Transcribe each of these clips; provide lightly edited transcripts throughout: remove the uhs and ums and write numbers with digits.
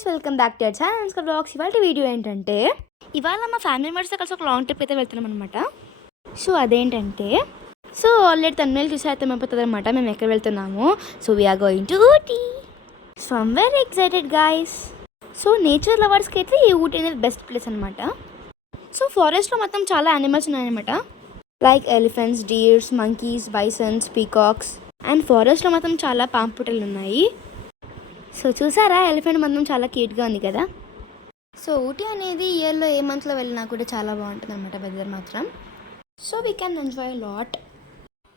Guys, welcome back to our channel blogs. ఇవాళ video ఏంటంటే, ఇవాళ మా ఫ్యామిలీ మెంబర్స్తో కలిసి ఒక లాంగ్ ట్రిప్ అయితే వెళ్తున్నాం అనమాట. సో అదేంటంటే, ఆల్రెడీ తమిళ చూసి అయితే అయిపోతుంది అనమాట మేము ఎక్కడ వెళ్తున్నాము. So we are going to Ooty. So I'm very excited guys. So nature లవర్స్కి అయితే ఈ ఊటీ అనేది బెస్ట్ ప్లేస్ అనమాట. సో ఫారెస్ట్లో మొత్తం చాలా యానిమల్స్ ఉన్నాయన్నమాట, like elephants, deers, monkeys, bisons, peacocks. And ఫారెస్ట్లో మొత్తం చాలా పాంపుటలు ఉన్నాయి. సో చూసారా, ఎలిఫెంట్ మందం చాలా క్యూట్గా ఉంది కదా. సో ఊటీ అనేది ఇయర్లో ఏ మంత్లో వెళ్ళినా కూడా చాలా బాగుంటుంది అనమాట, వెదర్ మాత్రం. So we can enjoy lot.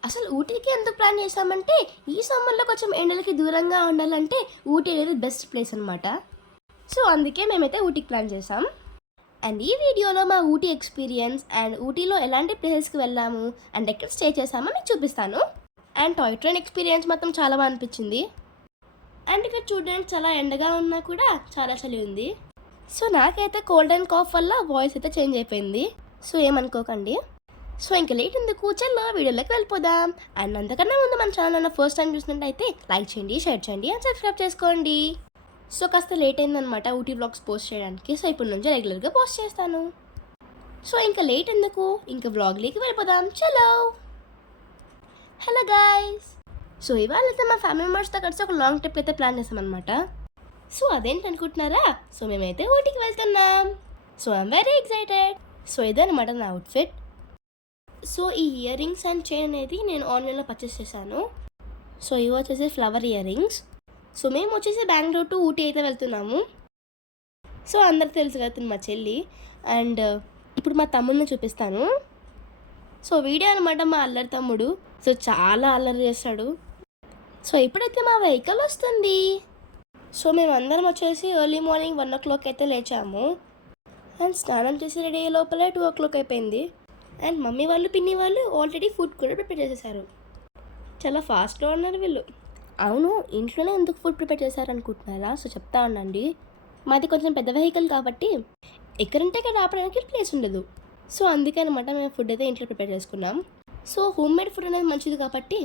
అసలు ఊటీకి ఎందుకు ప్లాన్ చేసామంటే, ఈ సమ్మర్లో కొంచెం ఎండలకి దూరంగా ఉండాలంటే ఊటీ అనేది బెస్ట్ ప్లేస్ అనమాట. సో అందుకే మేమైతే ఊటీకి ప్లాన్ చేసాం. అండ్ ఈ వీడియోలో మా ఊటీ ఎక్స్పీరియన్స్ అండ్ ఊటీలో ఎలాంటి ప్లేసెస్కి వెళ్ళాము అండ్ ఎక్కడ స్టే చేసామో మీకు చూపిస్తాను. అండ్ టాయ్ ట్రైన్ ఎక్స్పీరియన్స్ మొత్తం చాలా బాగా అనిపించింది. అండ్ ఇక్కడ చూడడానికి చాలా ఎండగా ఉన్నా కూడా చాలా చలి ఉంది. సో నాకైతే కోల్డ్ అండ్ కాఫ్ వల్ల వాయిస్ అయితే చేంజ్ అయిపోయింది. సో ఏమనుకోకండి. సో ఇంకా లేట్ ఎందుకు, చల్లో వీడియోలోకి వెళ్ళిపోదాం. అండ్ అంతకన్నా ముందు మన ఛానల్ ఫస్ట్ టైం చూసినట్టయితే లైక్ చేయండి, షేర్ చేయండి అండ్ సబ్స్క్రైబ్ చేసుకోండి. సో కాస్త లేట్ అయిందనమాట ఊటీ వ్లాగ్స్ పోస్ట్ చేయడానికి. సో ఇప్పటి నుంచి రెగ్యులర్గా పోస్ట్ చేస్తాను. సో ఇంకా లేట్ ఎందుకు, ఇంకా వ్లాగ్లోకి వెళ్ళిపోదాం, చలో. Hello guys. సో ఇవాళ అయితే మా ఫ్యామిలీ మెంబర్స్తో కలిసి ఒక లాంగ్ ట్రిప్ అయితే ప్లాన్ చేసామన్నమాట. సో అదేంటి అనుకుంటున్నారా, సో మేమైతే ఊటీకి వెళ్తున్నాం. So I'm very excited. So ఇదనమాట నా అవుట్ఫిట్. సో ఈ ఇయర్ రింగ్స్ అండ్ చైన్ అనేది నేను ఆన్లైన్లో పర్చేస్ చేశాను. సో ఇవి వచ్చేసి ఫ్లవర్ ఇయర్ రింగ్స్. సో మేము వచ్చేసి బెంగళూరు టు ఊటీ అయితే వెళ్తున్నాము. సో అందరికి తెలుసు కదా మా చెల్లి. అండ్ ఇప్పుడు మా తమ్ముడిని చూపిస్తాను. సో వీడియో అనమాట మా అల్లరి తమ్ముడు. సో చాలా అల్లరి చేస్తాడు. సో ఇప్పుడైతే మా వెహికల్ వస్తుంది. సో మేము అందరం వచ్చేసి ఎర్లీ మార్నింగ్ 1 o'clock అయితే లేచాము. అండ్ స్నానం చేసి రెడీ అయ్యే లోపలే 2 o'clock అయిపోయింది. అండ్ మమ్మీ వాళ్ళు, పిన్ని వాళ్ళు ఆల్రెడీ ఫుడ్ కూడా ప్రిపేర్ చేసేసారు. చాలా ఫాస్ట్గా ఉన్నారు వీళ్ళు. అవును, ఇంట్లోనే ఎందుకు ఫుడ్ ప్రిపేర్ చేశారనుకుంటున్నారా? సో చెప్తా ఉండండి. మాది కొంచెం పెద్ద వెహికల్ కాబట్టి ఎక్కడంటే ఇక్కడ ఆపడానికి ప్లేస్ ఉండదు. సో అందుకే అనమాట మేము ఫుడ్ అయితే ఇంట్లో ప్రిపేర్ చేసుకున్నాం. సో హోమ్ మేడ్ ఫుడ్ అనేది మంచిది కాబట్టి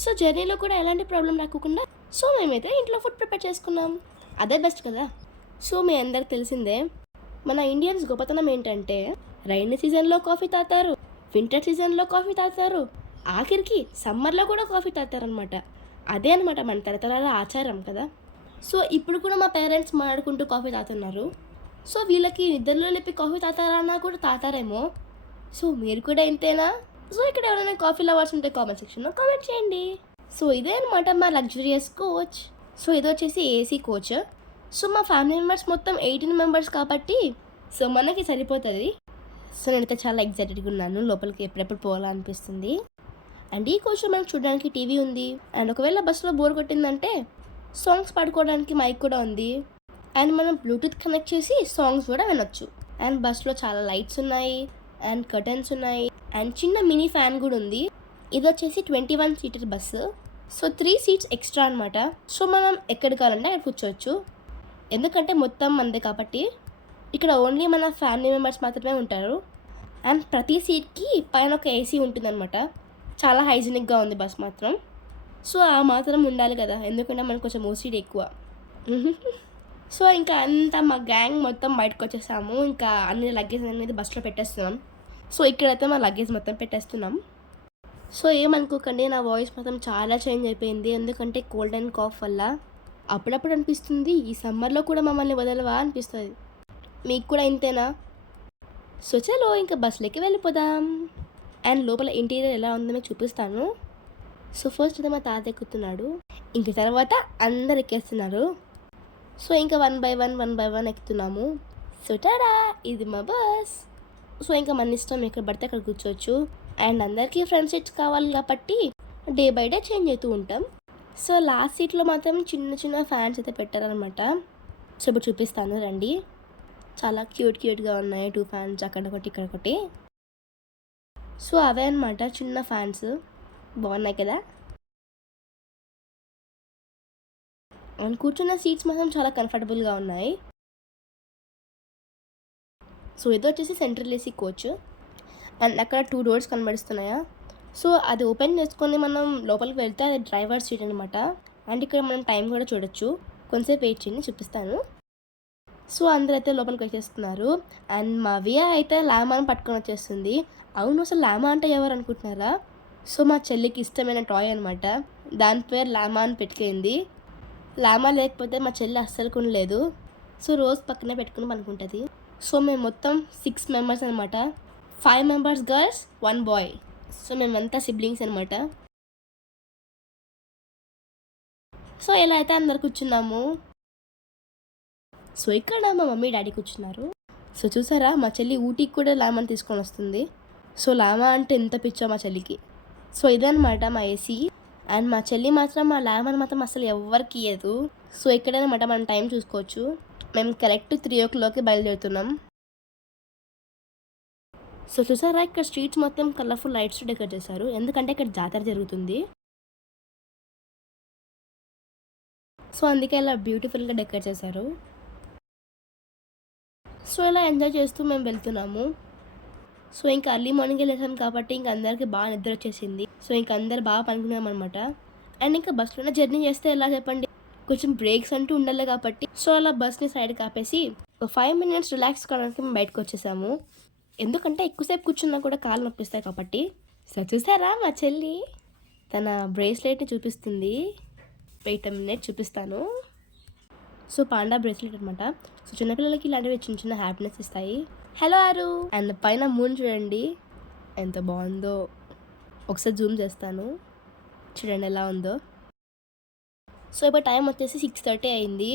సో జర్నీలో కూడా ఎలాంటి ప్రాబ్లం రాకుండా సో మేమైతే ఇంట్లో ఫుడ్ ప్రిపేర్ చేసుకున్నాం. అదే బెస్ట్ కదా. సో మీ అందరికి తెలిసిందే, మన ఇండియన్స్ గొప్పతనం ఏంటంటే రైనీ సీజన్లో కాఫీ తాగుతారు, వింటర్ సీజన్లో కాఫీ తాగుతారు, ఆఖరికి సమ్మర్లో కూడా కాఫీ తాగుతారనమాట. అదే అనమాట మన తరతరాల ఆచారం కదా. సో ఇప్పుడు కూడా మా పేరెంట్స్ మాట్లాడుకుంటూ కాఫీ తాగుతున్నారు. సో వీళ్ళకి నిద్రలో లేపి కాఫీ తాగుతారన్నా కూడా తాగుతారేమో. సో మీరు కూడా ఇంతేనా? సో ఇక్కడ ఎవరైనా కాఫీ లవర్స్ ఉంటే కామెంట్ సెక్షన్లో కామెంట్ చేయండి. సో ఇదే అనమాట మా లగ్జరియస్ కోచ్. సో ఇది వచ్చేసి ఏసీ కోచ్. సో మా ఫ్యామిలీ మెంబర్స్ మొత్తం 18 మెంబర్స్ కాబట్టి సో మనకి సరిపోతుంది. సో నేనైతే చాలా ఎక్సైటెడ్గా ఉన్నాను, లోపలికి ఎప్పుడెప్పుడు పోవాలనిపిస్తుంది. అండ్ ఈ కోచ్లో మనకు చూడడానికి టీవీ ఉంది. అండ్ ఒకవేళ బస్సులో బోర్ కొట్టిందంటే సాంగ్స్ పాడుకోవడానికి మైక్ కూడా ఉంది. అండ్ మనం బ్లూటూత్ కనెక్ట్ చేసి సాంగ్స్ కూడా వినొచ్చు. అండ్ బస్సులో చాలా లైట్స్ ఉన్నాయి అండ్ కర్టన్స్ ఉన్నాయి అండ్ చిన్న మినీ ఫ్యాన్ కూడా ఉంది. ఇది వచ్చేసి 21 seater bus. So 3 seats extra అనమాట. సో మనం ఎక్కడ కావాలంటే అక్కడ కూర్చోవచ్చు. ఎందుకంటే మొత్తం మందే కాబట్టి ఇక్కడ ఓన్లీ మన ఫ్యామిలీ మెంబర్స్ మాత్రమే ఉంటారు. అండ్ ప్రతి సీట్కి పైన ఒక ఏసీ ఉంటుందన్నమాట. చాలా హైజీనిక్గా ఉంది బస్ మాత్రం. సో ఆ మాత్రం ఉండాలి కదా, ఎందుకంటే మనకు కొంచెం ఓసీడీ ఎక్కువ. సో ఇంకా అంతా మా గ్యాంగ్ మొత్తం బయటకు వచ్చేసాము. ఇంకా అన్ని లగేజ్ అనేది బస్సులో పెట్టేస్తున్నాం. సో ఇక్కడైతే మా లగేజ్ మొత్తం పెట్టేస్తున్నాం. సో ఏమనుకోకండి, నా వాయిస్ మొత్తం చాలా చేంజ్ అయిపోయింది. ఎందుకంటే కోల్డ్ అండ్ కాఫ్ వల్ల. అప్పుడప్పుడు అనిపిస్తుంది ఈ సమ్మర్లో కూడా మమ్మల్ని వదలవా అనిపిస్తుంది. మీకు కూడా ఇంతేనా? సో చలో ఇంకా బస్సులోకి వెళ్ళిపోదాం. అండ్ లోపల ఇంటీరియర్ ఎలా ఉందో మీకు చూపిస్తాను. సో ఫస్ట్ అయితే మా తాత ఎక్కుతున్నాడు, ఇంక తర్వాత అందరు ఎక్కేస్తున్నారు. సో ఇంకా 1 by 1 ఎక్కుతున్నాము. సో టాడా, ఇది మా బస్. సో ఇంకా మన ఇష్టం, ఎక్కడ పడితే అక్కడ కూర్చోవచ్చు. అండ్ అందరికీ ఫ్రంట్ సీట్స్ కావాలి కాబట్టి డే బై డే చేంజ్ అవుతూ ఉంటాం. సో లాస్ట్ సీట్లో మాత్రం చిన్న చిన్న ఫ్యాన్స్ అయితే పెట్టారనమాట. సో ఇప్పుడు చూపిస్తాను రండి. చాలా క్యూట్గా ఉన్నాయి 2 ఫ్యాన్స్, అక్కడ ఒకటి ఇక్కడ ఒకటి. సో అవే అనమాట చిన్న ఫ్యాన్స్, బాగున్నాయి కదా. అండ్ కూర్చున్న సీట్స్ మాత్రం చాలా కంఫర్టబుల్గా ఉన్నాయి. సో ఇది వచ్చేసి సెంట్రల్ ఏసీ కోచ్. అండ్ అక్కడ 2 doors కనబడుస్తున్నాయా. సో అది ఓపెన్ చేసుకొని మనం లోపలికి వెళ్తే అది డ్రైవర్ సీట్ అనమాట. అండ్ ఇక్కడ మనం టైం కూడా చూడొచ్చు. కొంచెంసేపు వెయిట్ చేయండి, చూపిస్తాను. సో అందరైతే లోపలికి వచ్చేస్తున్నారు. అండ్ మా వియా అయితే లామాని పట్టుకొని వచ్చేస్తుంది. అవును, అసలు లామా అంటే ఎవరు అనుకుంటున్నారా? సో మా చెల్లికి ఇష్టమైన టాయ్ అనమాట. దాని పేరు లామా అని పెట్టుకుంది. లామా లేకపోతే మా చెల్లి అస్సలు కొనలేదు. సో రోజు పక్కనే పెట్టుకుని పనుకుంటుంది. సో మేము మొత్తం 6 మెంబర్స్ అనమాట. 5 మెంబర్స్ గర్ల్స్, 1 బాయ్. సో మేమంతా సిబ్లింగ్స్ అనమాట. సో ఎలా అయితే అందరు కూర్చున్నాము. సో ఇక్కడ మా మమ్మీ డాడీ కూర్చున్నారు. సో చూసారా, మా చెల్లి ఊటీకి కూడా లామాని తీసుకొని వస్తుంది. సో లామా అంటే ఎంత పిచ్చో మా చెల్లికి. సో ఇదనమాట మా ఏసీ. అండ్ మా చెల్లి మాత్రం మా లామాని మాత్రం అసలు ఎవరికి ఇయ్యదు. సో ఇక్కడనమాట మనం టైం చూసుకోవచ్చు. మేము కరెక్ట్ 3 o'clockకి బయలుదేరుతున్నాం. సో చూసారా, ఇక్కడ స్ట్రీట్స్ మొత్తం కలర్ఫుల్ లైట్స్ డెకరేట్ చేశారు. ఎందుకంటే ఇక్కడ జాతర జరుగుతుంది. సో అందుకే ఇలా బ్యూటిఫుల్గా డెకరేట్ చేశారు. సో ఇలా ఎంజాయ్ చేస్తూ మేము వెళ్తున్నాము. సో ఇంకా అర్లీ మార్నింగ్ వెళ్ళేసాం కాబట్టి ఇంకా అందరికీ బాగా నిద్ర వచ్చేసింది. సో ఇంకా అందరు బాగా పనుకున్నాం అనమాట. అండ్ ఇంకా బస్సులోనే జర్నీ చేస్తే ఎలా చెప్పండి, కొంచెం బ్రేక్స్ అంటూ ఉండాలి కాబట్టి సో అలా బస్ని సైడ్కి ఆపేసి 5 minutes రిలాక్స్ కావడానికి మేము బయటకు వచ్చేసాము. ఎందుకంటే ఎక్కువసేపు కూర్చున్నా కూడా కాళ్ళు నొప్పిస్తాయి కాబట్టి. సో చూసారా, మా చెల్లి తన బ్రేస్లెట్ని చూపిస్తుంది. వెయిట్ ఎ మినిట్ చూపిస్తాను. సో పాండా బ్రేస్లెట్ అనమాట. సో చిన్నపిల్లలకి ఇలాంటివి చిన్న చిన్న హ్యాపీనెస్ ఇస్తాయి. హలో ఆరు. అండ్ పైన మూన్ చూడండి ఎంత బాగుందో. ఒకసారి జూమ్ చేస్తాను, చూడండి ఎలా ఉందో. సో ఇప్పుడు టైం వచ్చేసి 6:30 అయింది.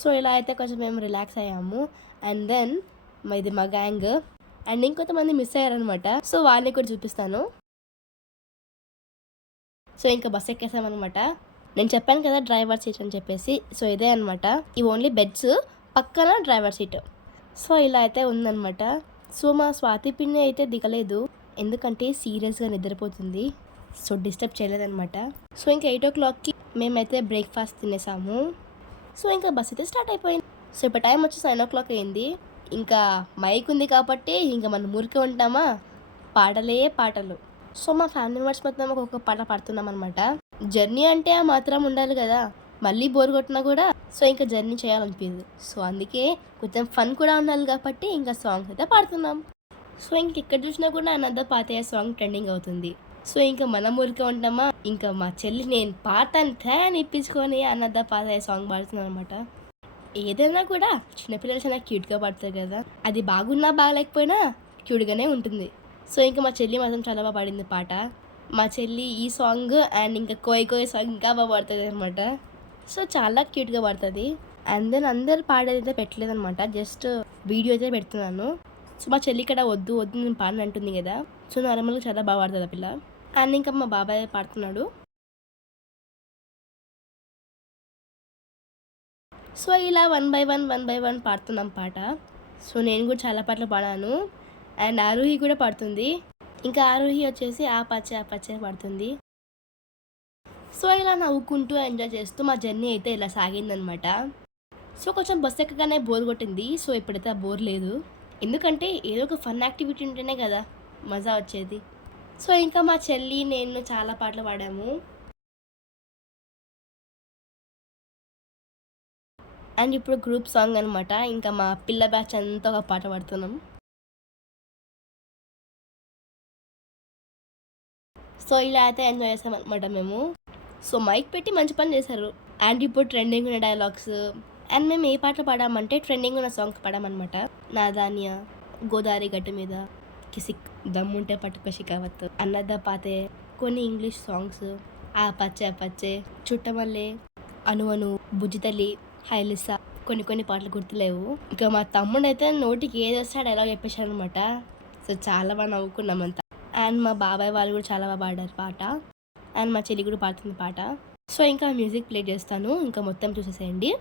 సో ఇలా అయితే కొంచెం మేము రిలాక్స్ అయ్యాము. అండ్ దెన్ ఇది మా గ్యాంగ్. అండ్ ఇంకొంతమంది మిస్ అయ్యారనమాట. సో వాళ్ళని కూడా చూపిస్తాను. సో ఇంకా బస్ ఎక్కేసామన్నమాట. నేను చెప్పాను కదా డ్రైవర్ సీట్ అని చెప్పేసి. సో ఇదే అనమాట. ఇవి ఓన్లీ బెడ్స్, పక్కన డ్రైవర్ సీట్. సో ఇలా అయితే ఉందన్నమాట. సో మా స్వాతి పిన్ని అయితే దిగలేదు, ఎందుకంటే సీరియస్గా నిద్రపోతుంది. సో డిస్టర్బ్ చేయలేదన్నమాట. సో ఇంకా 8 o'clockకి మేమైతే బ్రేక్ఫాస్ట్ తినేసాము. సో ఇంకా బస్ అయితే స్టార్ట్ అయిపోయింది. సో ఇప్పుడు టైం వచ్చి 9 o'clock అయింది. ఇంకా మైక్ ఉంది కాబట్టి ఇంకా మనం ఊరికే ఉంటామా, పాటలే పాటలు. సో మా ఫ్యామిలీ మెంబర్స్ మొత్తం ఒక్కొక్క పాట పాడుతున్నాం అనమాట. జర్నీ అంటే ఆ మాత్రం ఉండాలి కదా, మళ్ళీ బోర్ కొట్టినా కూడా సో ఇంకా జర్నీ చేయాలనిపించింది. సో అందుకే కొంచెం ఫన్ కూడా ఉండాలి కాబట్టి ఇంకా సాంగ్స్ అయితే పాడుతున్నాం. సో ఇంక ఇక్కడ చూసినా కూడా అన్నద్ద పాతయ్య సాంగ్ ట్రెండింగ్ అవుతుంది. సో ఇంకా మనం ఊరికే ఉంటామా, ఇంకా మా చెల్లి నేను పాడతాను అని ఇప్పించుకొని అన్నద్ద పాతయ్య సాంగ్ పాడుతున్నాను అనమాట. ఏదైనా కూడా చిన్నపిల్లలు చాలా క్యూట్గా పాడతారు కదా, అది బాగున్నా బాగలేకపోయినా క్యూట్గానే ఉంటుంది. సో ఇంకా మా చెల్లి మాత్రం చాలా బాగా పాడింది పాట. మా చెల్లి ఈ సాంగ్ అండ్ ఇంకా కోయి కోయి సాంగ్ ఇంకా బాగా పాడుతుంది అనమాట. సో చాలా క్యూట్గా పాడుతుంది. అండ్ దెన్ అందరు పాడేది అయితే పెట్టలేదు అనమాట, జస్ట్ వీడియో అయితే పెడుతున్నాను. సో మా చెల్లి ఇక్కడ వద్దు వద్దు నేను పాడని అంటుంది కదా. సో నార్మల్గా చాలా బాగా పాడుతుంది ఆ పిల్ల. అండ్ ఇంకా మా బాబాయ్ పాడుతున్నాడు. సో ఇలా 1 by 1 పాడుతున్నాం పాట. సో నేను కూడా చాలా పాటలు పాడాను. అండ్ ఆరోహి కూడా పాడుతుంది. ఇంకా ఆరోహి వచ్చేసి ఆ పచ్చే పాడుతుంది. సో ఇలా నవ్వుకుంటూ ఎంజాయ్ చేస్తూ మా జర్నీ అయితే ఇలా సాగిందనమాట. సో కొంచెం బస్ ఎక్కగానే బోర్ కొట్టింది. సో ఇప్పుడైతే ఆ బోర్ లేదు, ఎందుకంటే ఏదో ఒక ఫన్ యాక్టివిటీ ఉంటేనే కదా మజా వచ్చేది. సో ఇంకా మా చెల్లి నేను చాలా పాటలు పాడాము. అండ్ ఇప్పుడు గ్రూప్ సాంగ్ అనమాట. ఇంకా మా పిల్ల బ్యాచ్ అంతా ఒక పాట పాడుతున్నాం. సో ఇలా అయితే ఎంజాయ్ చేసాం అనమాట మేము. సో మైక్ పెట్టి మంచి పని చేశారు. అండ్ ఇప్పుడు ట్రెండింగ్ ఉన్న డైలాగ్స్ అండ్ మేము ఏ పాటలు పాడామంటే ట్రెండింగ్ ఉన్న సాంగ్స్ పాడామన్నమాట. నాదాన్య, గోదావరి గట్టు మీద, కిసిక్, దమ్ముంటే పట్టుకో షికావత్, అన్నద్ద పాతే, కొన్ని ఇంగ్లీష్ సాంగ్స్, ఆ పచ్చే, చుట్టమల్లే, అను, బుజ్జితల్లి, హైలిస్సా, కొన్ని పాటలు గుర్తులేవు. ఇంకా మా తమ్ముడు అయితే నోటికి ఏది వస్తే ఆ డైలాగ్ చెప్పేశారు అనమాట. సో చాలా బాగా నవ్వుకున్నామంతా. అండ్ మా బాబాయ్ వాళ్ళు కూడా చాలా బాగా పాడారు పాట. అండ్ మా చెల్లి కూడా పాడుతుంది పాట. సో ఇంకా మ్యూజిక్ ప్లే చేస్తాను, ఇంకా మొత్తం చూసేసేయండి.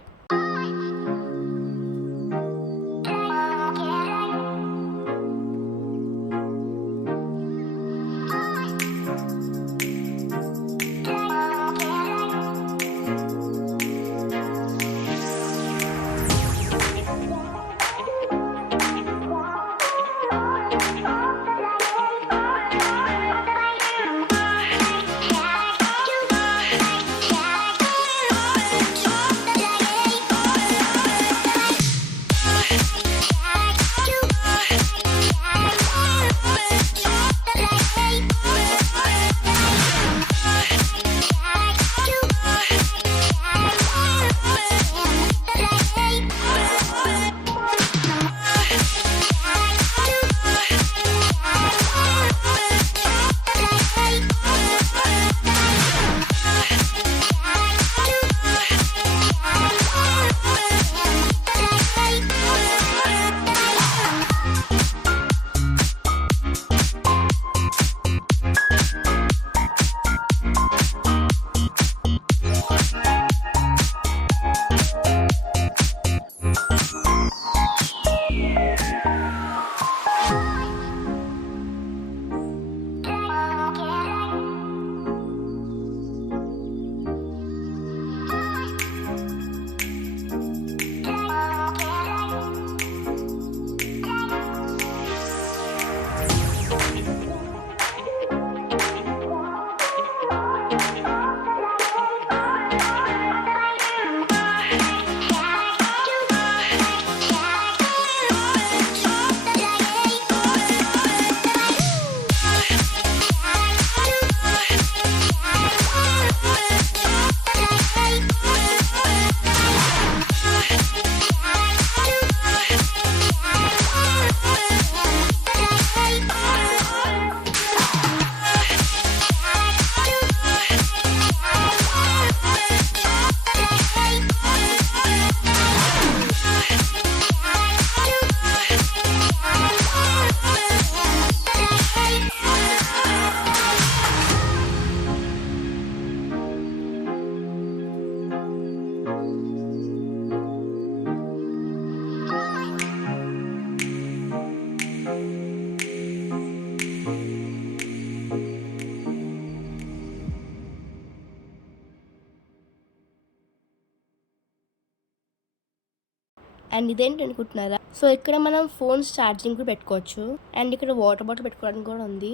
అండ్ ఇదేంటి అనుకుంటున్నారా, సో ఇక్కడ మనం ఫోన్స్ ఛార్జింగ్ కూడా పెట్టుకోవచ్చు. అండ్ ఇక్కడ వాటర్ బాటిల్ పెట్టుకోవడానికి కూడా ఉంది.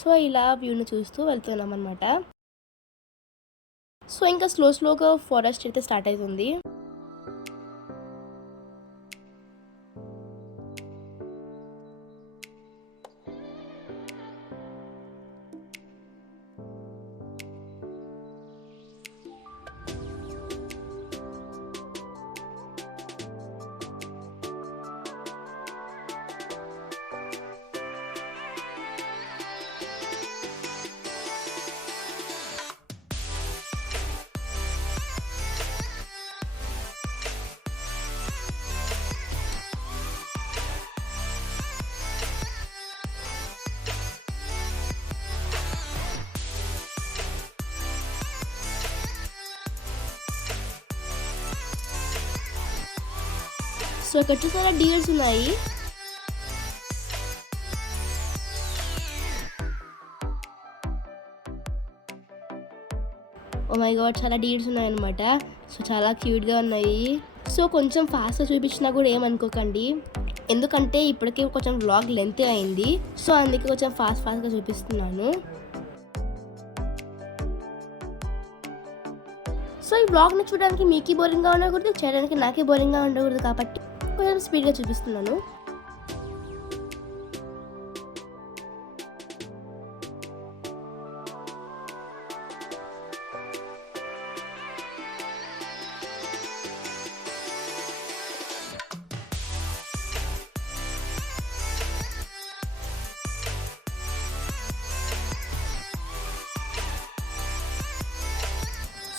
సో ఇలా వ్యూని చూస్తూ వెళ్తున్నాం అనమాట. సో ఇంకా స్లోగా ఫారెస్ట్ అయితే స్టార్ట్ అవుతుంది. సో ఇక్కడ చూసారా డియర్స్ ఉన్నాయి. ఓ మై గాడ్, చాలా డియర్స్ ఉన్నాయన్నమాట. సో చాలా క్యూట్గా ఉన్నాయి. సో కొంచెం ఫాస్ట్గా చూపించినా కూడా ఏమనుకోకండి, ఎందుకంటే ఇప్పటికే కొంచెం వ్లాగ్ లెంత్ అయింది. సో అందుకే కొంచెం ఫాస్ట్గా చూపిస్తున్నాను. సో ఈ వ్లాగ్ని చూడడానికి మీకు బోరింగ్గా ఉండకూడదు, చేయడానికి నాకే బోరింగ్గా ఉండకూడదు, కాబట్టి కొంచెం స్పీడ్గా చూపిస్తున్నాను.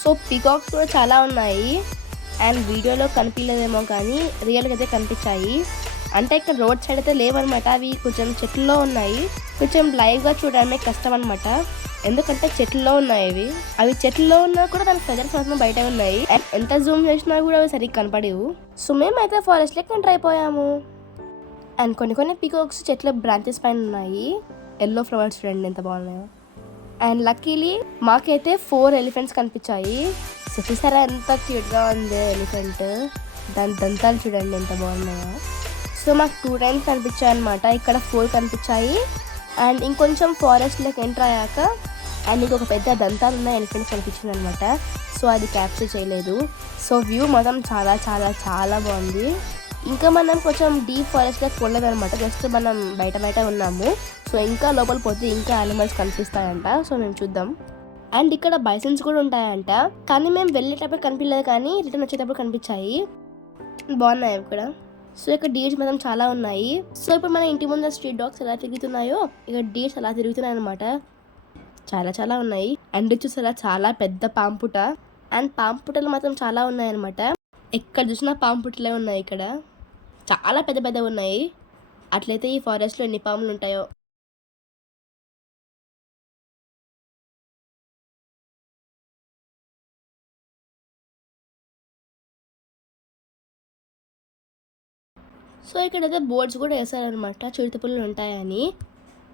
సో పీకాక్స్ కూడా చాలా ఉన్నాయి. అండ్ వీడియోలో కనిపించలేదేమో కానీ రియల్గా అయితే కనిపించాయి. అంటే ఇక్కడ రోడ్ సైడ్ అయితే లేవన్నమాట, అవి కొంచెం చెట్లలో ఉన్నాయి. కొంచెం లైవ్గా చూడడమే కష్టం అనమాట, ఎందుకంటే చెట్లలో ఉన్నాయి. అవి చెట్లలో ఉన్నా కూడా దాని ఫెదర్స్ మాత్రం బయట ఉన్నాయి. అండ్ ఎంత జూమ్ చేసినా కూడా అవి సరిగ్గా కనపడేవు. సో మేమైతే ఫారెస్ట్లోకి ఎంటర్ అయిపోయాము. అండ్ కొన్ని పీకాక్స్ చెట్ల బ్రాంచెస్ పైన ఉన్నాయి. ఎల్లో ఫ్లవర్స్ చూడండి ఎంత బాగున్నాయో. అండ్ లక్కీలీ మాకైతే 4 ఎలిఫెంట్స్ కనిపించాయి. సో చూసారా ఎంత క్యూట్గా ఉంది ఎలిఫెంట్, దాని దంతాలు చూడండి ఎంత బాగున్నాయో. సో మాకు 2 టైమ్స్ కనిపించాయి అనమాట, ఇక్కడ 4 కనిపించాయి. అండ్ ఇంకొంచెం ఫారెస్ట్లోకి ఎంటర్ అయ్యాక అండ్ ఇంకొక పెద్ద దంతాలు ఉన్న ఎలిఫెంట్స్ కనిపించింది అనమాట. సో అది క్యాప్చర్ చేయలేదు. సో వ్యూ మాత్రం చాలా చాలా చాలా బాగుంది. ఇంకా మనం కొంచెం డీప్ ఫారెస్ట్లోకి పోలేదనమాట, జస్ట్ మనం బయట ఉన్నాము. సో ఇంకా లోపల పోతే ఇంకా యానిమల్స్ కనిపిస్తాయంట, సో మేము చూద్దాం. అండ్ ఇక్కడ బైసన్స్ కూడా ఉంటాయంట, కానీ మేము వెళ్ళేటప్పుడు కనిపించలేదు, కానీ రిటర్న్ వచ్చేటప్పుడు కనిపించాయి. బాగున్నాయి ఇక్కడ. సో ఇక్కడ డీర్స్ మాత్రం చాలా ఉన్నాయి. సో ఇప్పుడు మన ఇంటి ముందు స్ట్రీట్ డాగ్స్ ఎలా తిరుగుతున్నాయో ఇక్కడ డీర్స్ అలా తిరుగుతున్నాయి అనమాట, చాలా చాలా ఉన్నాయి. అండ్ చూసారా చాలా పెద్ద పాంపుట. అండ్ పాంపుటలు మాత్రం చాలా ఉన్నాయి అనమాట, ఎక్కడ చూసినా పాంపుటలే ఉన్నాయి ఇక్కడ, చాలా పెద్ద ఉన్నాయి. అట్లయితే ఈ ఫారెస్ట్లో ఎన్ని పాములు ఉంటాయో. సో ఇక్కడైతే బోర్డ్స్ కూడా వేసారనమాట, చిరుతపుల్లు ఉంటాయని.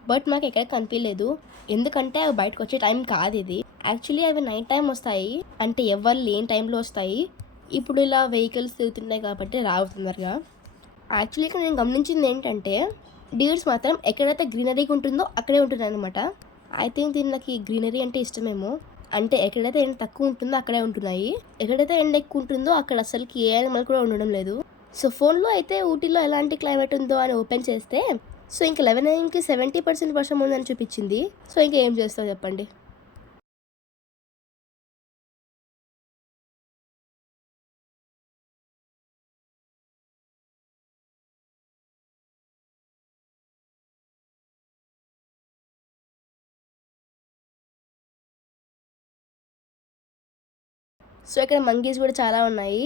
బట్ మాకు ఎక్కడ కనిపించలేదు, ఎందుకంటే అవి బయటకు వచ్చే టైం కాదు ఇది. యాక్చువల్లీ అవి నైట్ టైం వస్తాయి, అంటే ఎవరు లేని టైంలో వస్తాయి. ఇప్పుడు ఇలా వెహికల్స్ తిరుగుతున్నాయి కాబట్టి రావు తొందరగా. యాక్చువల్లీ ఇక్కడ నేను గమనించింది ఏంటంటే డీర్స్ మాత్రం ఎక్కడైతే గ్రీనరీగా ఉంటుందో అక్కడే ఉంటున్నాయి అనమాట. ఐ థింక్ దీనికి గ్రీనరీ అంటే ఇష్టమేమో, అంటే ఎక్కడైతే ఎండ తక్కువ ఉంటుందో అక్కడే ఉంటున్నాయి, ఎక్కడైతే ఎండ ఎక్కువ ఉంటుందో అక్కడ అసలుకి ఏ యానిమల్ కూడా ఉండడం లేదు. సో ఫోన్లో అయితే ఊటీలో ఎలాంటి క్లైమేట్ ఉందో అని ఓపెన్ చేస్తే సో ఇంకా 11 AM 70% వర్షం ఉందని చూపించింది. సో ఇంకా ఏం చేస్తావు చెప్పండి. సో ఇక్కడ మంకీస్ కూడా చాలా ఉన్నాయి.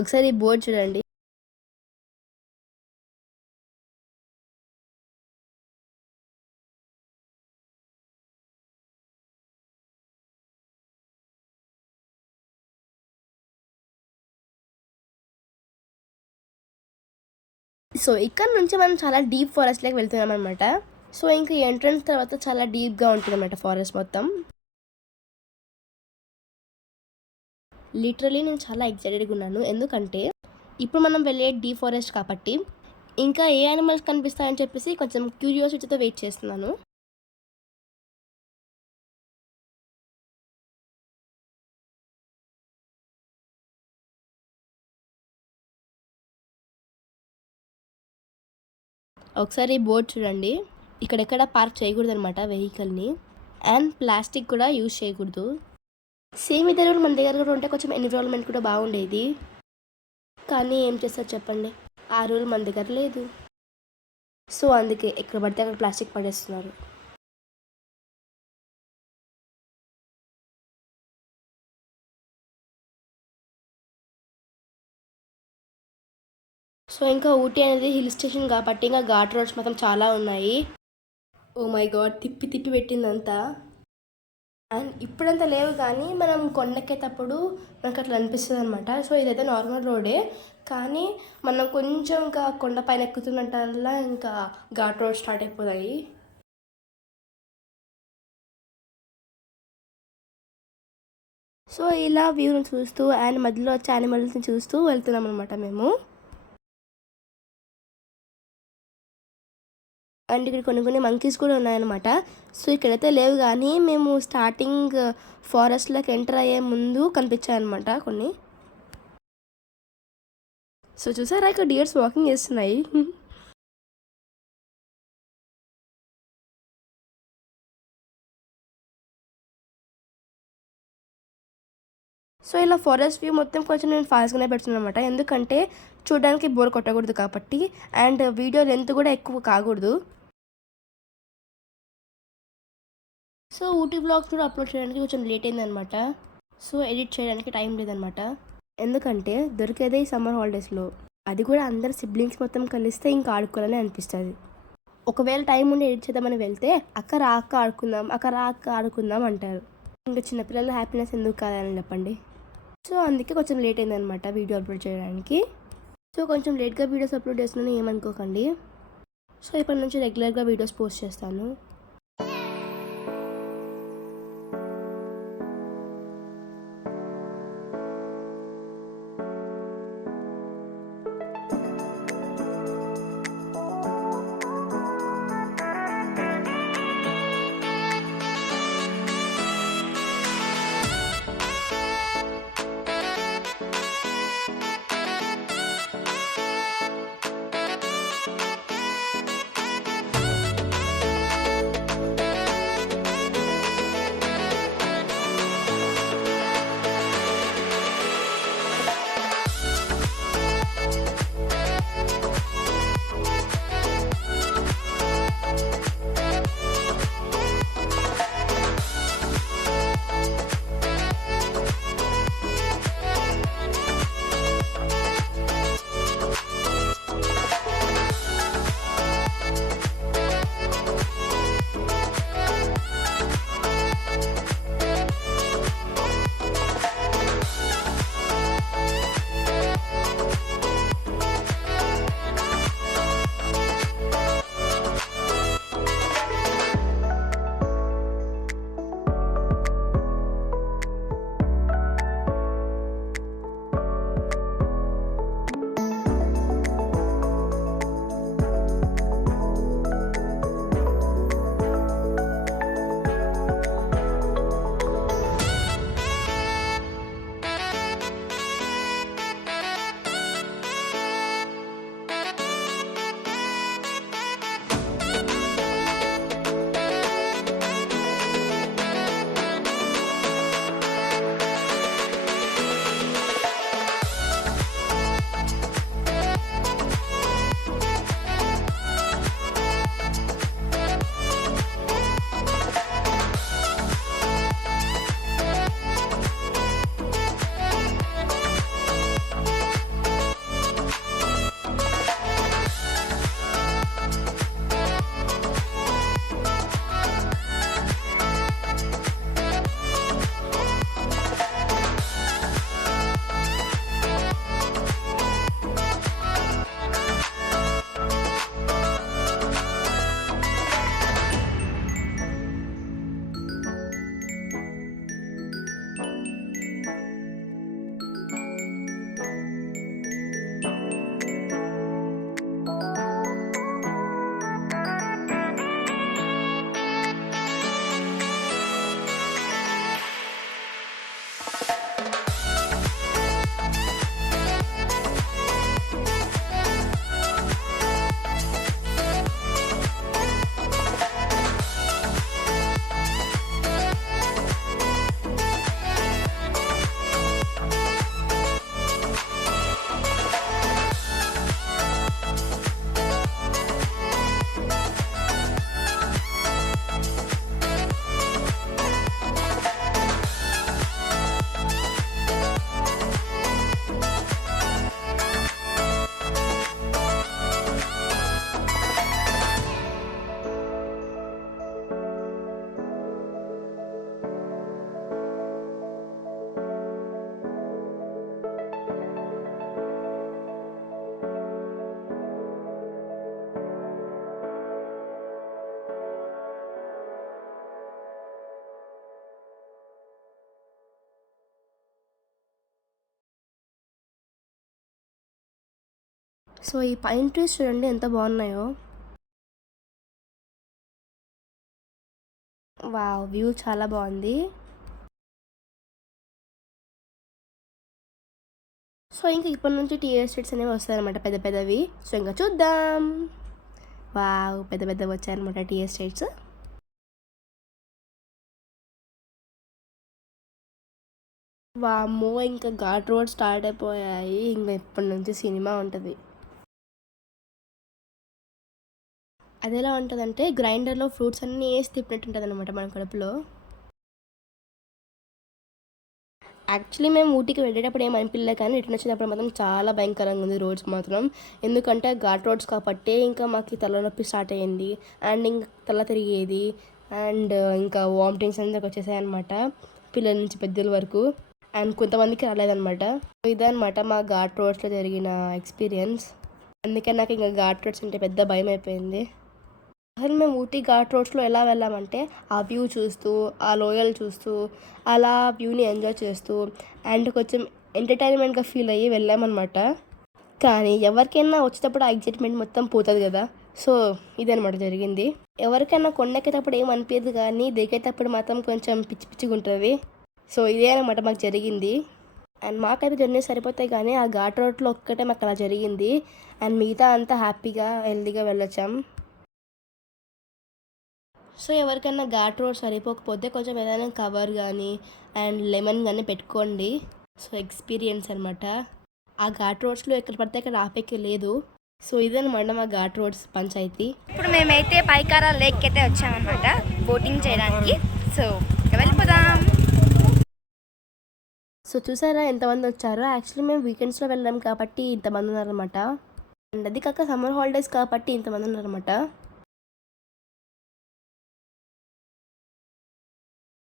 ఒకసారి బోర్డు చూడండి. సో ఇక్కడ నుంచి మనం చాలా డీప్ ఫారెస్ట్లోకి వెళ్తున్నాం అనమాట. సో ఇంకా ఎంట్రన్స్ తర్వాత చాలా డీప్గా ఉంటుంది అనమాట ఫారెస్ట్ మొత్తం. లిటరలీ నేను చాలా ఎక్సైటెడ్గా ఉన్నాను, ఎందుకంటే ఇప్పుడు మనం వెళ్ళే డీప్ ఫారెస్ట్ కాబట్టి ఇంకా ఏ యానిమల్స్ కనిపిస్తాయని చెప్పేసి కొంచెం క్యూరియాసిటీతో వెయిట్ చేస్తున్నాను. ఒకసారి బోర్డ్ చూడండి, ఇక్కడెక్కడ పార్క్ చేయకూడదు అనమాట వెహికల్ని, అండ్ ప్లాస్టిక్ కూడా యూజ్ చేయకూడదు. సేమ్ ఇదే రూల్ మన దగ్గర కూడా ఉంటే కొంచెం ఎన్విరాన్మెంట్ కూడా బాగుండేది, కానీ ఏం చేస్తారు చెప్పండి, ఆ రూల్ మన దగ్గర లేదు. సో అందుకే ఎక్కడ పడితే అక్కడ ప్లాస్టిక్ పడేస్తున్నారు. సో ఇంకా ఊటీ అనేది హిల్ స్టేషన్ కాబట్టి ఇంకా ఘాట్ రోడ్స్ మొత్తం చాలా ఉన్నాయి. ఓ మై గాడ్, తిప్పి తిప్పి పెట్టిందంతా. అండ్ ఇప్పుడంతా లేవు, కానీ మనం కొండెక్కేటప్పుడు మనకు అట్లా అనిపిస్తుంది అనమాట. సో ఇదైతే నార్మల్ రోడే, కానీ మనం కొంచెం ఇంకా కొండ పైన ఎక్కుతున్నట్టల్లా ఇంకా ఘాట్ రోడ్ స్టార్ట్ అయిపోతాయి. సో ఇలా వ్యూని చూస్తూ అండ్ మధ్యలో వచ్చే యానిమల్స్ని చూస్తూ వెళ్తున్నాం అనమాట మేము. అండ్ ఇక్కడ కొన్ని కొన్ని మంకీస్ కూడా ఉన్నాయన్నమాట. సో ఇక్కడైతే లేవు, కానీ మేము స్టార్టింగ్ ఫారెస్ట్లోకి ఎంటర్ అయ్యే ముందు కనిపించాయన్నమాట కొన్ని. సో చూసారా, ఇక్కడ డియర్స్ వాకింగ్ చేస్తున్నాయి. సో ఇలా ఫారెస్ట్ వ్యూ మొత్తం కొంచెం నేను ఫాస్ట్గానే పెడుతున్నాను అనమాట, ఎందుకంటే చూడడానికి బోర్ కొట్టకూడదు కాబట్టి, అండ్ వీడియో లెంత్ కూడా ఎక్కువ కాకూడదు. సో ఊటీ బ్లాగ్స్ కూడా అప్లోడ్ చేయడానికి కొంచెం లేట్ అయిందనమాట. సో ఎడిట్ చేయడానికి టైం లేదనమాట, ఎందుకంటే దొరికేదే ఈ సమ్మర్ హాలిడేస్లో, అది కూడా అందరు సిబ్లింగ్స్ మొత్తం కలిస్తే ఇంకా ఆడుకోవాలని అనిపిస్తుంది. ఒకవేళ టైం ఉండి ఎడిట్ చేద్దామని వెళ్తే అక్క రా అక్క ఆడుకుందాం, అక్క రా అక్క ఆడుకుందాం అంటారు. ఇంకా చిన్నపిల్లల హ్యాపీనెస్ ఎందుకు కాదని చెప్పండి. సో అందుకే కొంచెం లేట్ అయిందనమాట వీడియో అప్లోడ్ చేయడానికి. సో కొంచెం లేట్గా వీడియోస్ అప్లోడ్ చేస్తున్నాను, ఏమనుకోకండి. సో ఇప్పటి నుంచి రెగ్యులర్గా వీడియోస్ పోస్ట్ చేస్తాను. సో ఈ పైన్ ట్రీస్ చూడండి ఎంత బాగున్నాయో. వావ్, వ్యూ చాలా బాగుంది. సో ఇంకా ఇప్పటి నుంచి టీ ఎస్టేట్స్ అనేవి వస్తాయన్నమాట, పెద్ద పెద్దవి. సో ఇంకా చూద్దాం. వావ్, పెద్ద పెద్దవి వచ్చాయన్నమాట టీ ఎస్టేట్స్. వామ్మో, ఇంకా ఘాట్ రోడ్ స్టార్ట్ అయిపోయాయి. ఇంకా ఇప్పటి నుంచి సినిమా ఉంటుంది. అది ఎలా ఉంటుందంటే గ్రైండర్లో ఫ్రూట్స్ అన్నీ వేసి తిప్పినట్టు ఉంటుంది అనమాట మన కడుపులో. యాక్చువల్లీ మేము ఊటీకి వెళ్ళేటప్పుడు ఏం అనిపించలేదు, కానీ రిటర్న్ వచ్చేటప్పుడు మాత్రం చాలా భయంకరంగా ఉంది రోడ్స్ మాత్రం. ఎందుకంటే ఘాట్ రోడ్స్ కాబట్టి ఇంకా మాకు తలనొప్పి స్టార్ట్ అయ్యింది, అండ్ ఇంకా తల తిరిగేది, అండ్ ఇంకా వామిటింగ్స్ అందరికి వచ్చేసాయి అనమాట, పిల్లల నుంచి పెద్దల వరకు. అండ్ కొంతమందికి రాలేదనమాట. ఇదనమాట మా ఘాట్ రోడ్స్లో జరిగిన ఎక్స్పీరియన్స్. అందుకే నాకు ఇంకా ఘాట్ రోడ్స్ అంటే పెద్ద భయం అయిపోయింది. అసలు మేము ఊటీ ఘాట్ రోడ్స్లో ఎలా వెళ్ళామంటే ఆ వ్యూ చూస్తూ, ఆ లోయలు చూస్తూ, అలా వ్యూని ఎంజాయ్ చేస్తూ, అండ్ కొంచెం ఎంటర్టైన్మెంట్గా ఫీల్ అయ్యి వెళ్ళామన్నమాట. కానీ ఎవరికైనా వచ్చేటప్పుడు ఆ ఎగ్జైట్మెంట్ మొత్తం పోతుంది కదా. సో ఇదనమాట జరిగింది. ఎవరికైనా కొండెక్కేటప్పుడు ఏం అనిపించదు, కానీ దిగేటప్పుడు మాత్రం కొంచెం పిచ్చి పిచ్చిగా ఉంటుంది. సో ఇదే అనమాట మాకు జరిగింది. అండ్ మాకైతే జర్నీ సరిపోతాయి, కానీ ఆ ఘాట్ రోడ్లో ఒక్కటే మాకు అలా జరిగింది. అండ్ మిగతా అంతా హ్యాపీగా హెల్తీగా వెళ్ళొచ్చాం. సో ఎవరికైనా ఘాట్ రోడ్ సరిపోకపోతే కొంచెం ఏదైనా కవర్ కానీ అండ్ లెమన్ కానీ పెట్టుకోండి. సో ఎక్స్పీరియన్స్ అనమాట. ఆ ఘాట్ రోడ్స్లో ఎక్కడ పడితే అక్కడ ఆపేకి లేదు. సో ఇదనమాట మా ఘాట్ రోడ్స్ పంచాయతీ. ఇప్పుడు మేమైతే పైకారా లేక్ అయితే వచ్చామన్నమాట బోటింగ్ చేయడానికి. సో వెళ్ళిపోదాం. సో చూసారా ఎంతమంది వచ్చారో. యాక్చువల్లీ మేము వీకెండ్స్లో వెళ్ళాం కాబట్టి ఇంతమంది ఉన్నారనమాట. అండ్ అది కాక సమ్మర్ హాలిడేస్ కాబట్టి ఇంతమంది ఉన్నారనమాట.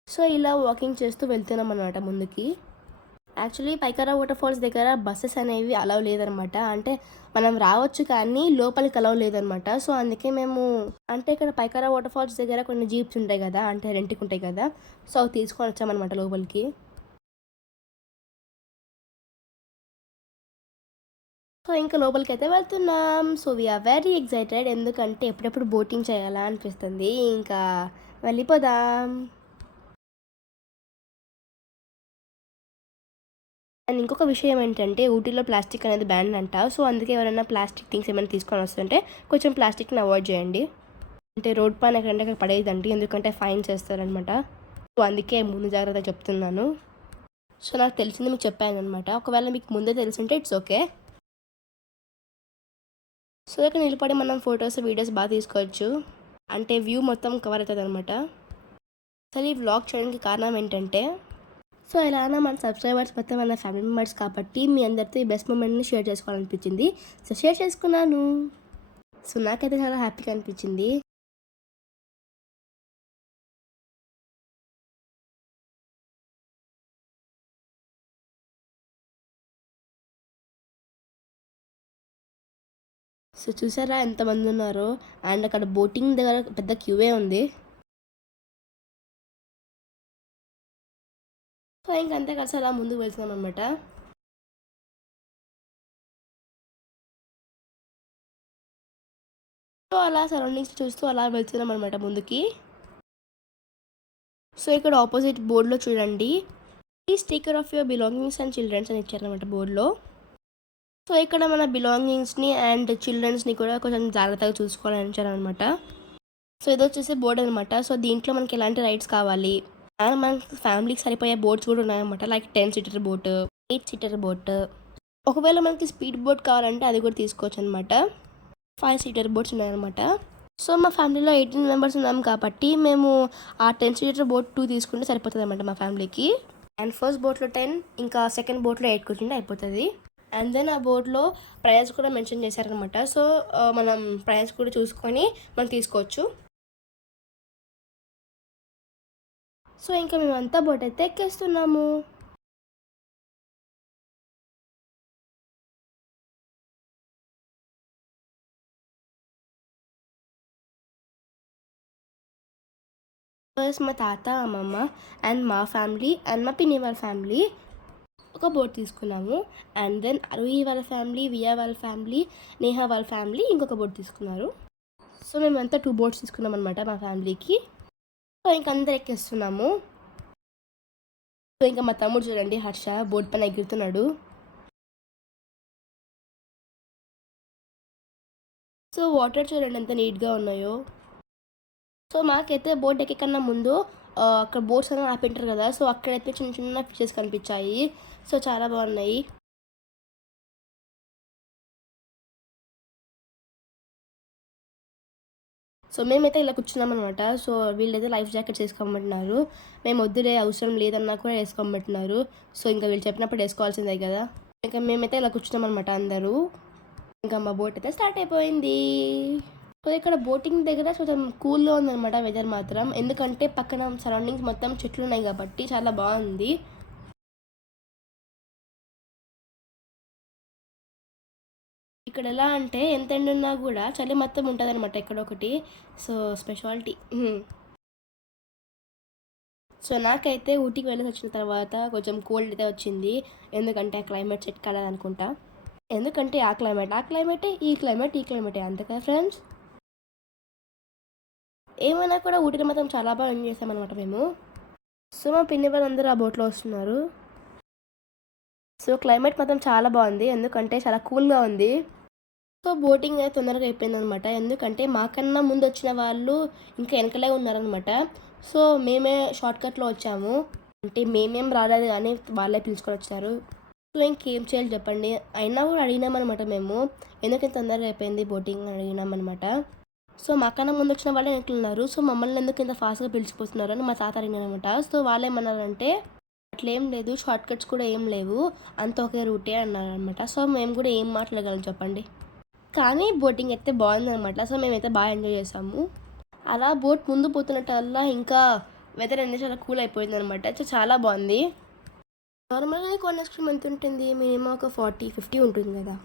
సో ఇలా వాకింగ్ చేస్తూ వెళ్తున్నాం అనమాట ముందుకి. యాక్చువల్లీ పైకారా వాటర్ ఫాల్స్ దగ్గర బస్సెస్ అనేవి అలవ్ లేదనమాట. అంటే మనం రావచ్చు కానీ లోపలికి అలవ్ లేదనమాట. సో అందుకే మేము అంటే ఇక్కడ పైకారా వాటర్ ఫాల్స్ దగ్గర కొన్ని జీప్స్ ఉంటాయి కదా, అంటే రెంట్కి ఉంటాయి కదా. సో అవి తీసుకొని వచ్చామన్నమాట లోపలికి. సో ఇంకా లోపలికి అయితే వెళ్తున్నాం. సో వీఆర్ వెరీ ఎక్సైటెడ్, ఎందుకంటే ఎప్పుడెప్పుడు బోటింగ్ చేయాలా అనిపిస్తుంది. ఇంకా వెళ్ళిపోదాం. అండ్ ఇంకొక విషయం ఏంటంటే ఊటీలో ప్లాస్టిక్ అనేది బ్యాన్ అంట. సో అందుకే ఎవరైనా ప్లాస్టిక్ థింగ్స్ ఏమైనా తీసుకొని వస్తుంటే కొంచెం ప్లాస్టిక్ని అవాయిడ్ చేయండి. అంటే రోడ్ పైన ఎక్కడంటే అక్కడ పడేదండి, ఎందుకంటే ఫైన్ చేస్తారనమాట. సో అందుకే ముందు జాగ్రత్త చెప్తున్నాను. సో నాకు తెలిసింది మీకు చెప్పాను అనమాట. ఒకవేళ మీకు ముందే తెలిసింటే ఇట్స్ ఓకే. సో ఇక్కడ నిలబడి మనం ఫొటోస్ వీడియోస్ బాగా తీసుకోవచ్చు. అంటే వ్యూ మొత్తం కవర్ అవుతుంది అనమాట. అసలు ఈ వ్లాగ్ చేయడానికి కారణం ఏంటంటే, సో ఎలానా మన సబ్స్క్రైబర్స్ మొత్తం మన ఫ్యామిలీ మెంబర్స్ కాబట్టి మీ అందరితో ఈ బెస్ట్ మూమెంట్ని షేర్ చేసుకోవాలనిపించింది. సో షేర్ చేసుకున్నాను. సో నాకైతే చాలా హ్యాపీగా అనిపించింది. సో చూసారా ఎంతమంది ఉన్నారో. అండ్ అక్కడ బోటింగ్ దగ్గర పెద్ద క్యూవే ఉంది. సో ఇంకంతే కలిసి అలా ముందుకు వెళ్తున్నాం అనమాట. సో అలా సరౌండింగ్స్ చూస్తూ అలా వెళ్తున్నాం అనమాట ముందుకి. సో ఇక్కడ ఆపోజిట్ బోర్డులో చూడండి, please take care of your belongings and childrens అని ఇచ్చారనమాట బోర్డులో. సో ఇక్కడ మన బిలాంగింగ్స్ని అండ్ చిల్డ్రన్స్ని కూడా కొంచెం జాగ్రత్తగా చూసుకోవాలని ఇచ్చారనమాట. సో ఇది వచ్చేసి బోర్డ్ అనమాట. సో దీంట్లో మనకి ఎలాంటి రైడ్స్ కావాలి అండ్ మనకి ఫ్యామిలీకి సరిపోయే బోట్స్ కూడా ఉన్నాయన్నమాట. Like 10 seater boat, 8 seater boat. ఒకవేళ మనకి స్పీడ్ బోట్ కావాలంటే అది కూడా తీసుకోవచ్చు అనమాట. 5 సీటర్ బోట్స్ ఉన్నాయన్నమాట. సో మా ఫ్యామిలీలో 18 మెంబర్స్ ఉన్నాం కాబట్టి మేము ఆ 10 సీటర్ బోట్ 2 తీసుకుంటే సరిపోతుంది అనమాట మా ఫ్యామిలీకి. అండ్ ఫస్ట్ బోట్లో 10, ఇంకా సెకండ్ బోట్లో 8 కూర్చుంటే అయిపోతుంది. అండ్ దెన్ ఆ బోర్డ్లో ప్రైస్ కూడా మెన్షన్ చేశారనమాట. సో మనం ప్రైస్ కూడా చూసుకొని మనం తీసుకోవచ్చు. సో ఇంకా మేమంతా బోట్ అయితే ఎక్కేస్తున్నాము. ఫస్ట్ మా తాత, అమ్మమ్మ అండ్ మా ఫ్యామిలీ అండ్ మా పిన్ని వాళ్ళ ఫ్యామిలీ ఒక బోట్ తీసుకున్నాము. అండ్ దెన్ అరుహి వాళ్ళ ఫ్యామిలీ, వియా వాళ్ళ ఫ్యామిలీ, నేహా వాళ్ళ ఫ్యామిలీ ఇంకొక బోట్ తీసుకున్నారు. సో మేమంతా 2 బోట్స్ తీసుకున్నాం అనమాట మా ఫ్యామిలీకి. సో ఇంకా అందరు ఎక్కేస్తున్నాము. సో ఇంకా మా తమ్ముడు చూడండి హర్ష బోట్ పైన ఎగురుతున్నాడు. సో వాటర్ చూడండి ఎంత నీట్గా ఉన్నాయో. సో మాకైతే బోట్ ఎక్కే కన్నా ముందు అక్కడ బోట్స్ అని ఆపింటారు కదా, సో అక్కడైతే చిన్న చిన్న ఫిషెస్ కనిపించాయి. సో చాలా బాగున్నాయి. సో మేమైతే ఇలా కూర్చున్నాం అనమాట. సో వీళ్ళైతే లైఫ్ జాకెట్స్ వేసుకోమంటున్నారు. మేము వద్దులే అవసరం లేదన్నా కూడా వేసుకోమంటున్నారు. సో ఇంకా వీళ్ళు చెప్పినప్పుడు వేసుకోవాల్సిందే కదా. ఇంకా మేమైతే ఇలా కూర్చున్నాం అనమాట అందరూ. ఇంకా మా బోట్ అయితే స్టార్ట్ అయిపోయింది. సో ఇక్కడ బోటింగ్ దగ్గర కొంచెం కూల్లో ఉందన్నమాట వెదర్ మాత్రం, ఎందుకంటే పక్కన సరౌండింగ్స్ మొత్తం చెట్లు ఉన్నాయి కాబట్టి చాలా బాగుంది. ఇక్కడ ఎలా అంటే ఎంత ఎండ ఉన్నా కూడా చలి మొత్తం ఉంటుంది అనమాట ఇక్కడ ఒకటి. So speciality. సో నాకైతే ఊటీకి వెళ్ళి వచ్చిన తర్వాత కొంచెం కోల్డ్ అయితే వచ్చింది, ఎందుకంటే ఆ క్లైమేట్ సెట్ కాలేదనుకుంటా. ఎందుకంటే ఆ క్లైమేటే ఈ క్లైమేటే అంతే కదా ఫ్రెండ్స్. ఏమైనా కూడా ఊటీలో మాత్రం చాలా బాగా ఎంజాయ్ చేసామన్నమాట మేము. సో మా పిన్ని వాళ్ళందరూ ఆ బోట్లో వస్తున్నారు. సో క్లైమేట్ మాత్రం చాలా బాగుంది, ఎందుకంటే చాలా కూల్గా ఉంది. సో బోటింగ్ అయితే తొందరగా అయిపోయిందనమాట, ఎందుకంటే మాకన్నా ముందు వచ్చిన వాళ్ళు ఇంకా వెనకలే ఉన్నారనమాట. సో మేమే షార్ట్కట్లో వచ్చాము, అంటే మేమేం రాలేదు కానీ వాళ్ళే పిలుచుకొని వచ్చారు. సో ఇంకేం చేయాలి చెప్పండి, అయినా కూడా అడిగినామన్నమాట మేము, ఎందుకంటే తొందరగా అయిపోయింది బోటింగ్ అని అడిగినామన్నమాట. సో మాకన్నా ముందు వచ్చిన వాళ్ళే వెనకలున్నారు. సో మమ్మల్ని ఎందుకు ఇంత ఫాస్ట్గా పిలిచిపోతున్నారు అని మా తాత అడిగినారనమాట. సో వాళ్ళు ఏమన్నారంటే అట్లేం లేదు, షార్ట్ కట్స్ కూడా ఏం లేవు, అంత ఒకే రూటే అన్నారనమాట. సో మేము కూడా ఏం మాట్లాడగలం చెప్పండి. కానీ బోటింగ్ అయితే బాగుందనమాట. సో మేమైతే బాగా ఎంజాయ్ చేసాము. అలా బోట్ ముందు పోతున్నట్టల్లా ఇంకా వెదర్ అనేది చాలా కూల్ అయిపోయింది అనమాట. సో చాలా బాగుంది. నార్మల్గా కోన్ ఐస్ క్రీమ్ ఎంత ఉంటుంది, మినిమం ఒక 40-50 ఉంటుంది కదా.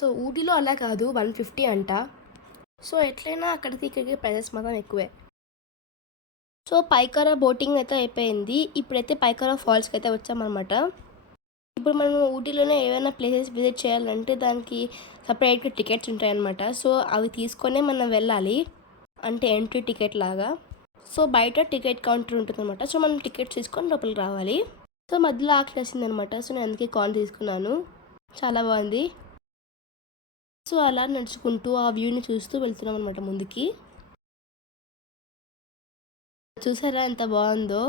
సో ఊటీలో అలా కాదు, 150 అంట. సో ఎట్లయినా అక్కడికి ఇక్కడికి ప్రైజెస్ మాత్రం ఎక్కువే. సో పైకారా బోటింగ్ అయితే అయిపోయింది. ఇప్పుడైతే పైకారా ఫాల్స్కి అయితే వచ్చామన్నమాట. ఇప్పుడు మనం ఊటీలోనే ఏమైనా ప్లేసెస్ విజిట్ చేయాలంటే దానికి సపరేట్గా టికెట్స్ ఉంటాయన్నమాట. సో అవి తీసుకొనే మనం వెళ్ళాలి, అంటే ఎంట్రీ టికెట్ లాగా. సో బయట టికెట్ కౌంటర్ ఉంటుందన్నమాట. సో మనం టికెట్స్ తీసుకొని లోపలికి రావాలి. సో మధ్యలో ఆకలి వేసిందనమాట. సో నేను అందుకే కార్న్ తీసుకున్నాను, చాలా బాగుంది. సో అలా నడుచుకుంటూ ఆ వ్యూని చూస్తూ వెళ్తున్నాం అనమాట ముందుకి. చూసారా ఎంత బాగుందో.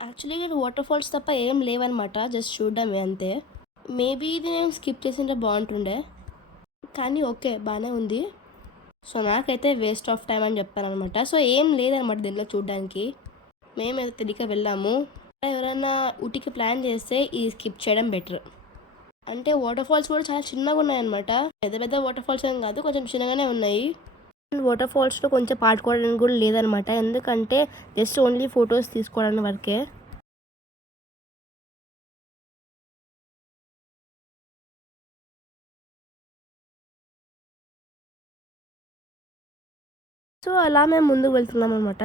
యాక్చువల్లీ నేను వాటర్ ఫాల్స్ తప్ప ఏం లేవన్నమాట, జస్ట్ చూడడమే అంతే. మేబీ ఇది నేను స్కిప్ చేసింటే బాగుంటుండే, కానీ ఓకే బాగానే ఉంది. సో నాకైతే వేస్ట్ ఆఫ్ టైం అని చెప్పానమాట. సో ఏం లేదనమాట దీనిలో చూడడానికి. మేమైతే తెలియక వెళ్ళాము. ఎవరైనా ఊటీకి ప్లాన్ చేస్తే ఇది స్కిప్ చేయడం బెటర్. అంటే వాటర్ ఫాల్స్ కూడా చాలా చిన్నగా ఉన్నాయన్నమాట, పెద్ద పెద్ద వాటర్ ఫాల్స్ ఏం కాదు, కొంచెం చిన్నగానే ఉన్నాయి. వాటర్ ఫాల్స్లో కొంచెం పాడుకోవడానికి కూడా లేదనమాట, ఎందుకంటే జస్ట్ ఓన్లీ ఫొటోస్ తీసుకోవడానికి వరకే. సో అలా మేము ముందుకు వెళ్తున్నాం అనమాట.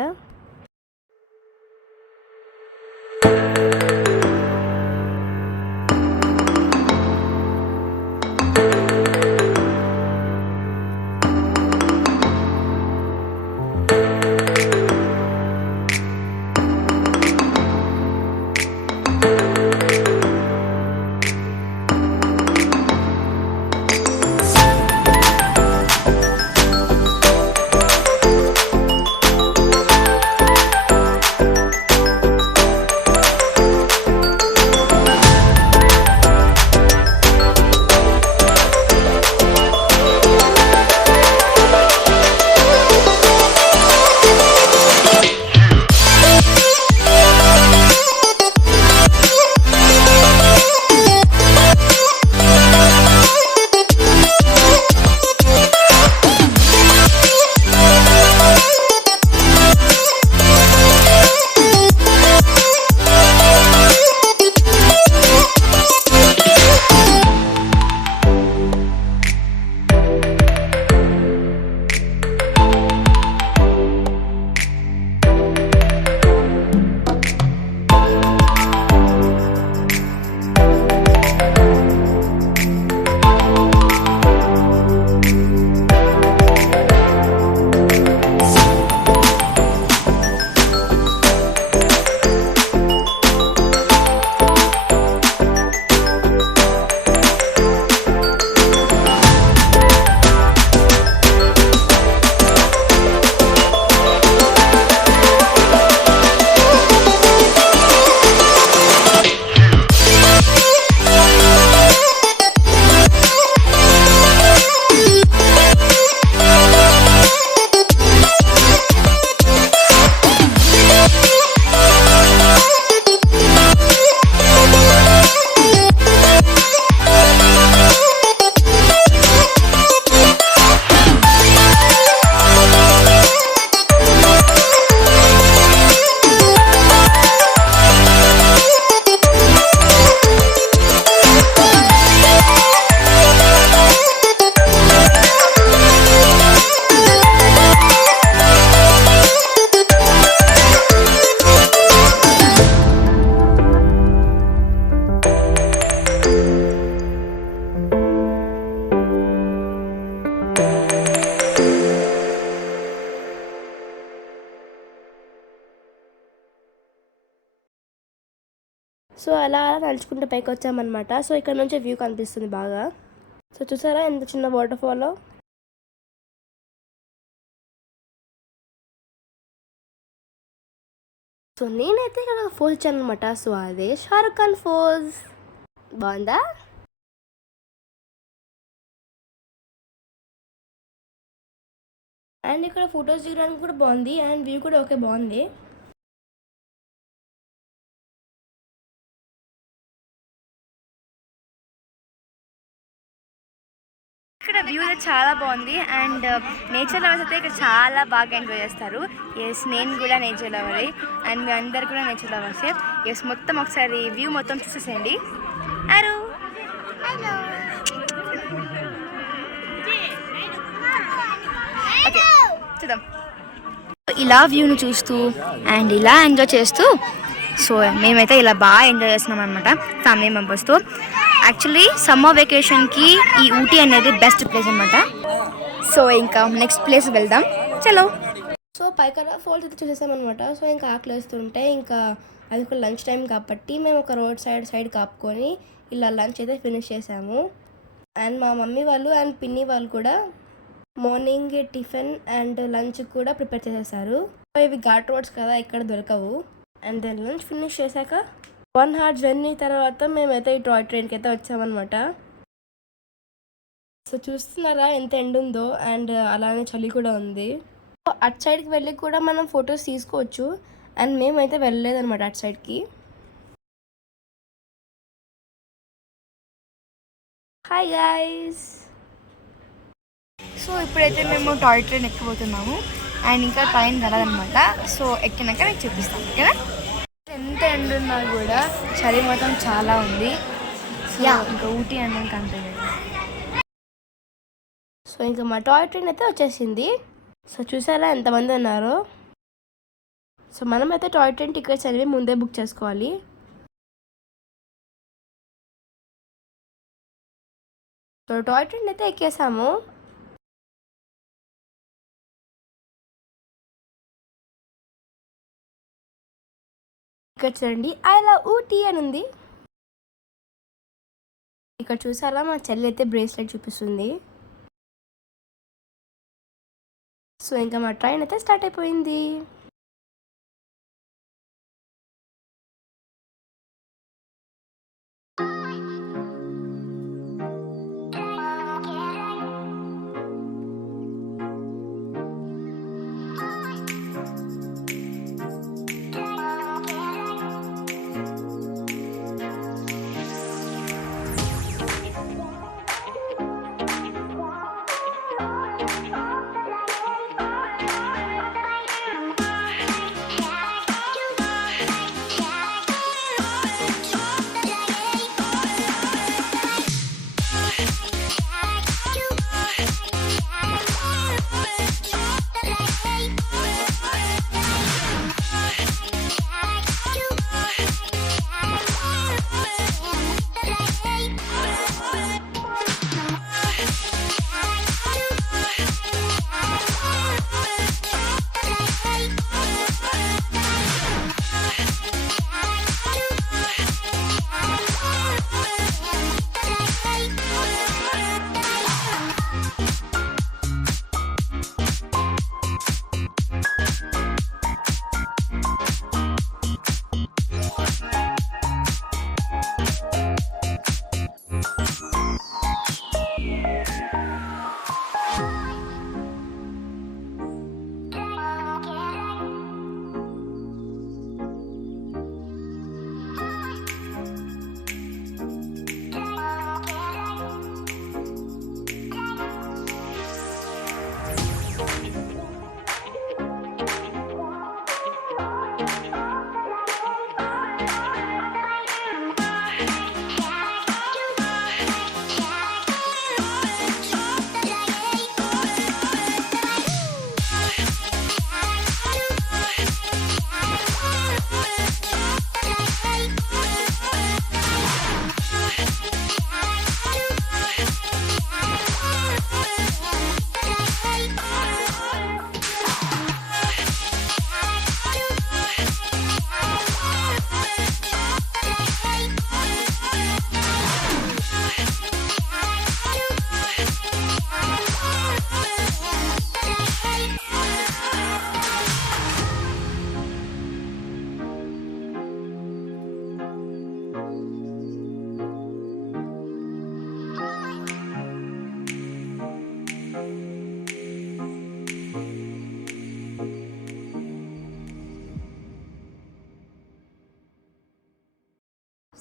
సో అలా అలా నడుచుకుంటే పైకి వచ్చామన్నమాట. సో ఇక్కడ నుంచి వ్యూ కనిపిస్తుంది బాగా. సో చూసారా ఎంత చిన్న వాటర్ ఫాలో. సో నేనైతే ఇక్కడ ఫోజ్ ఇచ్చాను అనమాట. సో అదే షారుఖ్ ఖాన్ ఫోజ్. బాగుందా? అండ్ ఇక్కడ ఫొటోస్ దిగడానికి కూడా బాగుంది అండ్ వ్యూ కూడా ఓకే బాగుంది. ఇక్కడ వ్యూ చాలా బాగుంది అండ్ నేచర్ లవర్స్ అయితే ఇక్కడ చాలా బాగా ఎంజాయ్ చేస్తారు. ఎస్, నేను కూడా నేచర్ లవరే అండ్ మీ అందరు కూడా నేచర్ లవర్సే. ఎస్, మొత్తం ఒకసారి వ్యూ మొత్తం చూసేసేయండి. హలో, ఓకే చూద్దాం. ఇలా వ్యూని చూస్తూ అండ్ ఇలా ఎంజాయ్ చేస్తూ సో మేమైతే ఇలా బాగా ఎంజాయ్ చేస్తున్నాం అనమాట ఫ్యామిలీ మెంబర్స్తో. యాక్చువల్లీ సమ్మర్ వెకేషన్కి ఈ ఊటీ అనేది బెస్ట్ ప్లేస్ అనమాట. సో ఇంకా నెక్స్ట్ ప్లేస్ వెళ్దాం, చలో. సో పైకరా ఫాల్స్ అయితే చూసేసామన్నమాట. సో ఇంకా ఆకలి వేస్తుంటే ఇంకా అది కూడా లంచ్ టైం కాబట్టి మేము ఒక రోడ్ సైడ్ కాపుకొని ఇలా లంచ్ అయితే ఫినిష్ చేసాము. అండ్ మా మమ్మీ వాళ్ళు అండ్ పిన్ని వాళ్ళు కూడా మార్నింగ్ టిఫిన్ అండ్ లంచ్ కూడా ప్రిపేర్ చేసేసారు. ఇవి ఘాట్ రోడ్స్ కదా, ఇక్కడ దొరకవు. అండ్ దెన్ లంచ్ ఫినిష్ చేశాక 1 hour జర్నీ తర్వాత మేమైతే ఈ టాయ్ ట్రైన్కి అయితే వచ్చామన్నమాట. సో చూస్తున్నారా ఎంత ఎండ ఉందో అండ్ అలానే చలి కూడా ఉంది. సో అటు సైడ్కి వెళ్ళి కూడా మనం ఫొటోస్ తీసుకోవచ్చు అండ్ మేమైతే వెళ్ళలేదన్నమాట అటు సైడ్కి. Hi guys. సో ఇప్పుడైతే మేము టాయ్ ట్రైన్ ఎక్కిపోతున్నాము అండ్ ఇంకా ట్రైన్ రాదనమాట. సో ఎక్కినాక నేను చూపిస్తాను, ఓకేనా? ఎంత ఎండ ఉన్నా కూడా చలి మాత్రం చాలా ఉంది. ఇంకా ఊటీ అన్నం కనిపించదు. సో ఇంకా మా టాయ్ ట్రైన్ అయితే వచ్చేసింది. సో చూసారా ఎంతమంది ఉన్నారో. సో మనమైతే టాయ్ ట్రైన్ టికెట్స్ అనేవి ముందే బుక్ చేసుకోవాలి. సో టాయ్ ట్రైన్ అయితే ఎక్కేసాము. ఇక్కడ చూడండి ఐ లవ్ ఊటీ అని ఉంది. ఇక్కడ చూసారా మా చెల్లి అయితే బ్రేస్లెట్ చూపిస్తుంది. సో ఇంకా మా ట్రైన్ అయితే స్టార్ట్ అయిపోయింది.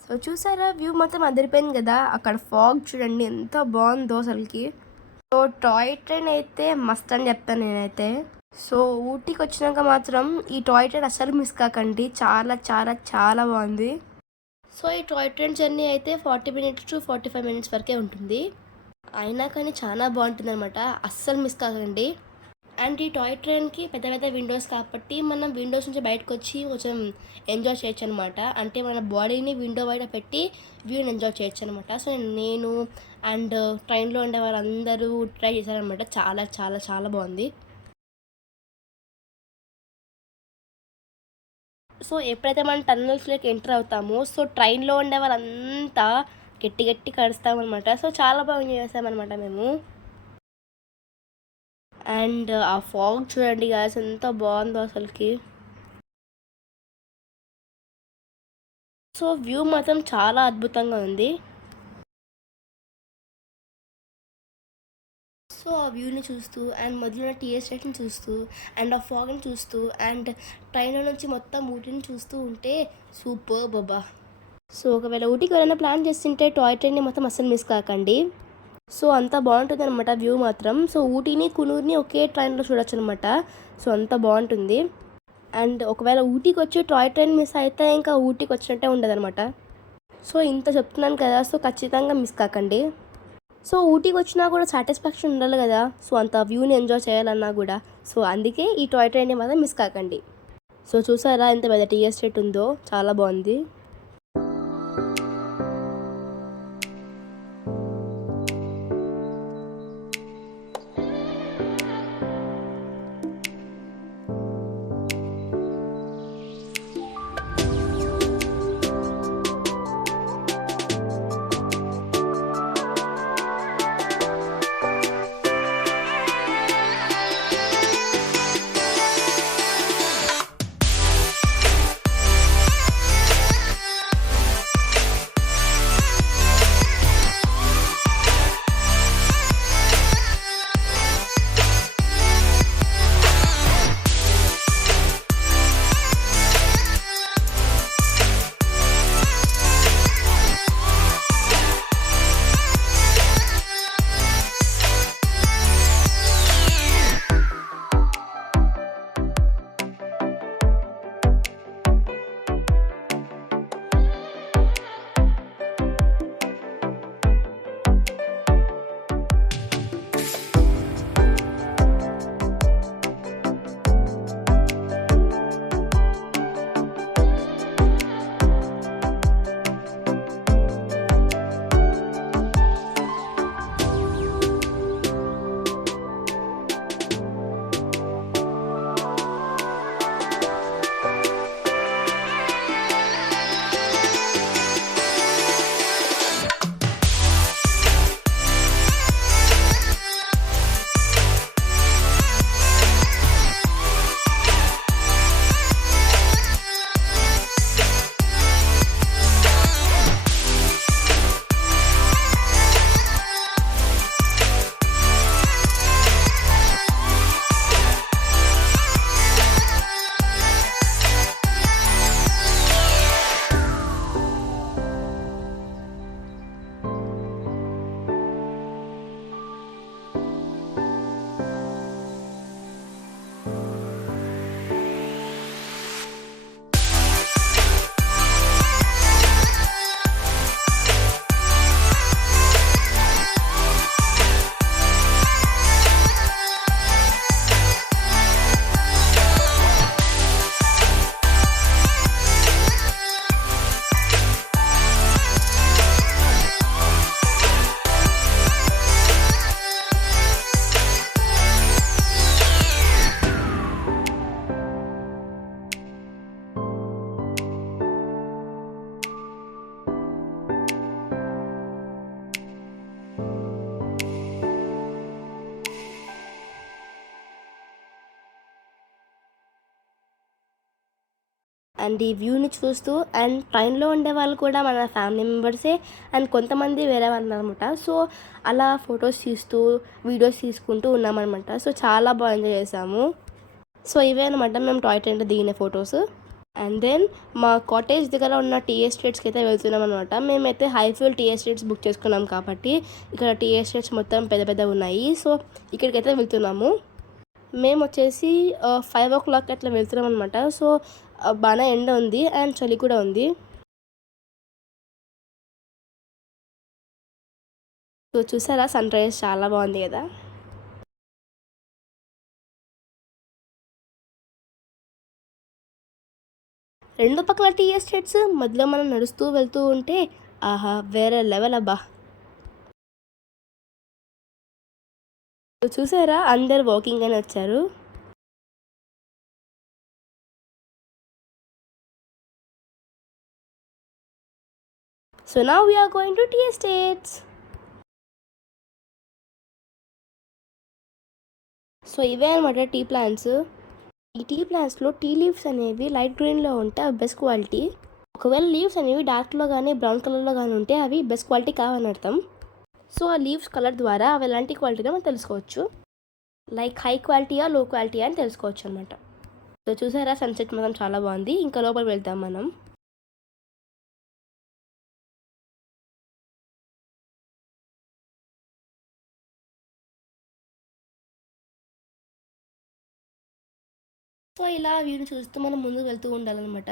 సో చూసారా వ్యూ మొత్తం అదిరిపోయింది కదా. అక్కడ ఫాగ్ చూడండి ఎంత బాగుందో అసలుకి. సో టాయ్ ట్రైన్ అయితే మస్ట్ అని చెప్తాను నేనైతే. సో ఊటీకి వచ్చినాక మాత్రం ఈ టాయ్ ట్రైన్ అస్సలు మిస్ కాకండి, చాలా చాలా చాలా బాగుంది. సో ఈ టాయ్ ట్రైన్ జర్నీ అయితే 40 మినిట్స్ టు 45 మినిట్స్ వరకే ఉంటుంది. అయినా కానీ చాలా బాగుంటుంది అనమాట, అస్సలు మిస్ కాకండి. అండ్ ఈ టాయ్ ట్రైన్కి పెద్ద పెద్ద విండోస్ కాబట్టి మనం విండోస్ నుంచి బయటకు వచ్చి కొంచెం ఎంజాయ్ చేయొచ్చు అనమాట. అంటే మన బాడీని విండో బయట పెట్టి వ్యూని ఎంజాయ్ చేయొచ్చు అనమాట. సో నేను అండ్ ట్రైన్లో ఉండే వాళ్ళందరూ ట్రై చేశారనమాట. చాలా చాలా చాలా బాగుంది. సో ఎప్పుడైతే మనం టన్నల్స్లోకి ఎంటర్ అవుతామో సో ట్రైన్లో ఉండే వాళ్ళంతా గట్టి గట్టి కడుస్తామన్నమాట. సో చాలా బాగా ఎంజాయ్ చేస్తామన్నమాట మేము. అండ్ ఆ ఫాగ్ చూడండి గాయ్స్ ఎంత బాగుందో అసలుకి. సో వ్యూ మాత్రం చాలా అద్భుతంగా ఉంది. సో ఆ వ్యూని చూస్తూ అండ్ మొదలున్న టీ ఎస్టేట్ని చూస్తూ అండ్ ఆ ఫాగ్ని చూస్తూ అండ్ ట్రైన్లో నుంచి మొత్తం ఊటీని చూస్తూ ఉంటే సూపర్ బాబా. సో ఒకవేళ ఊటీకి ఎవరైనా ప్లాన్ చేస్తుంటే టాయ్ ట్రైన్ని మొత్తం అస్సలు మిస్ కాకండి. సో అంత బాగుంటుంది అనమాట వ్యూ మాత్రం. సో ఊటీని కునూర్ని ఒకే ట్రైన్లో చూడొచ్చు అనమాట. సో అంత బాగుంటుంది. అండ్ ఒకవేళ ఊటీకి వచ్చి టాయ్ ట్రైన్ మిస్ అయితే ఇంకా ఊటీకి వచ్చినట్టే ఉండదు అనమాట. సో ఇంత చెప్తున్నాను కదా, సో ఖచ్చితంగా మిస్ కాకండి. సో ఊటీకి వచ్చినా కూడా సాటిస్ఫాక్షన్ ఉండాలి కదా, సో అంత వ్యూని ఎంజాయ్ చేయాలన్నా కూడా. సో అందుకే ఈ టాయ్ ట్రైన్ని మాత్రం మిస్ కాకండి. సో చూసారా ఎంత పెద్ద టీ ఎస్టేట్ ఉందో, చాలా బాగుంది. అండ్ ఈ వ్యూని చూస్తూ అండ్ ట్రైన్లో ఉండే వాళ్ళు కూడా మన ఫ్యామిలీ మెంబర్సే అండ్ కొంతమంది వేరే వాళ్ళు అనమాట. సో అలా ఫొటోస్ తీస్తూ వీడియోస్ తీసుకుంటూ ఉన్నామన్నమాట. సో చాలా బాగా ఎంజాయ్ చేసాము. సో ఇవే అనమాట మేము టాయ్ ట్రైన్లో దిగిన ఫొటోస్. అండ్ దెన్ మా కాటేజ్ దగ్గర ఉన్న టీ ఎస్టేట్స్కి అయితే వెళ్తున్నాం అనమాట. మేమైతే హైఫ్యూల్ టీ ఎస్టేట్స్ బుక్ చేసుకున్నాం కాబట్టి ఇక్కడ టీ ఎస్టేట్స్ మొత్తం పెద్ద పెద్ద ఉన్నాయి. సో ఇక్కడికైతే వెళ్తున్నాము. మేము వచ్చేసి 5 o'clock అట్లా వెళ్తున్నాం అనమాట. సో బాగా ఎండ ఉంది అండ్ చలి కూడా ఉంది. సో చూసారా, సన్ రైజ్ చాలా బాగుంది కదా. రెండు పక్కల టీ ఎస్టేట్స్ మధ్యలో మనం నడుస్తూ వెళ్తూ ఉంటే ఆహా వేరే లెవెల్ అబ్బా. చూసారా, అందరు వాకింగ్ అని వచ్చారు. So now we are going to tea estates. So ఇవే అనమాట టీ ప్లాంట్స్. ఈ టీ ప్లాంట్స్లో టీ లీవ్స్ అనేవి లైట్ గ్రీన్లో ఉంటే అవి బెస్ట్ క్వాలిటీ. ఒకవేళ లీవ్స్ అనేవి డార్క్లో కానీ బ్రౌన్ కలర్లో కానీ ఉంటే అవి బెస్ట్ క్వాలిటీ కావని అర్థం. సో ఆ లీవ్స్ కలర్ ద్వారా అవి ఎలాంటి క్వాలిటీగా మనం తెలుసుకోవచ్చు. లైక్ హై క్వాలిటీయా లో క్వాలిటీయా అని తెలుసుకోవచ్చు అనమాట. సో చూసారా, సన్సెట్ మాత్రం చాలా బాగుంది. ఇంకా లోపల వెళ్తాం మనం. సో ఇలా వ్యూని చూస్తూ మనం ముందుకు వెళ్తూ ఉండాలన్నమాట.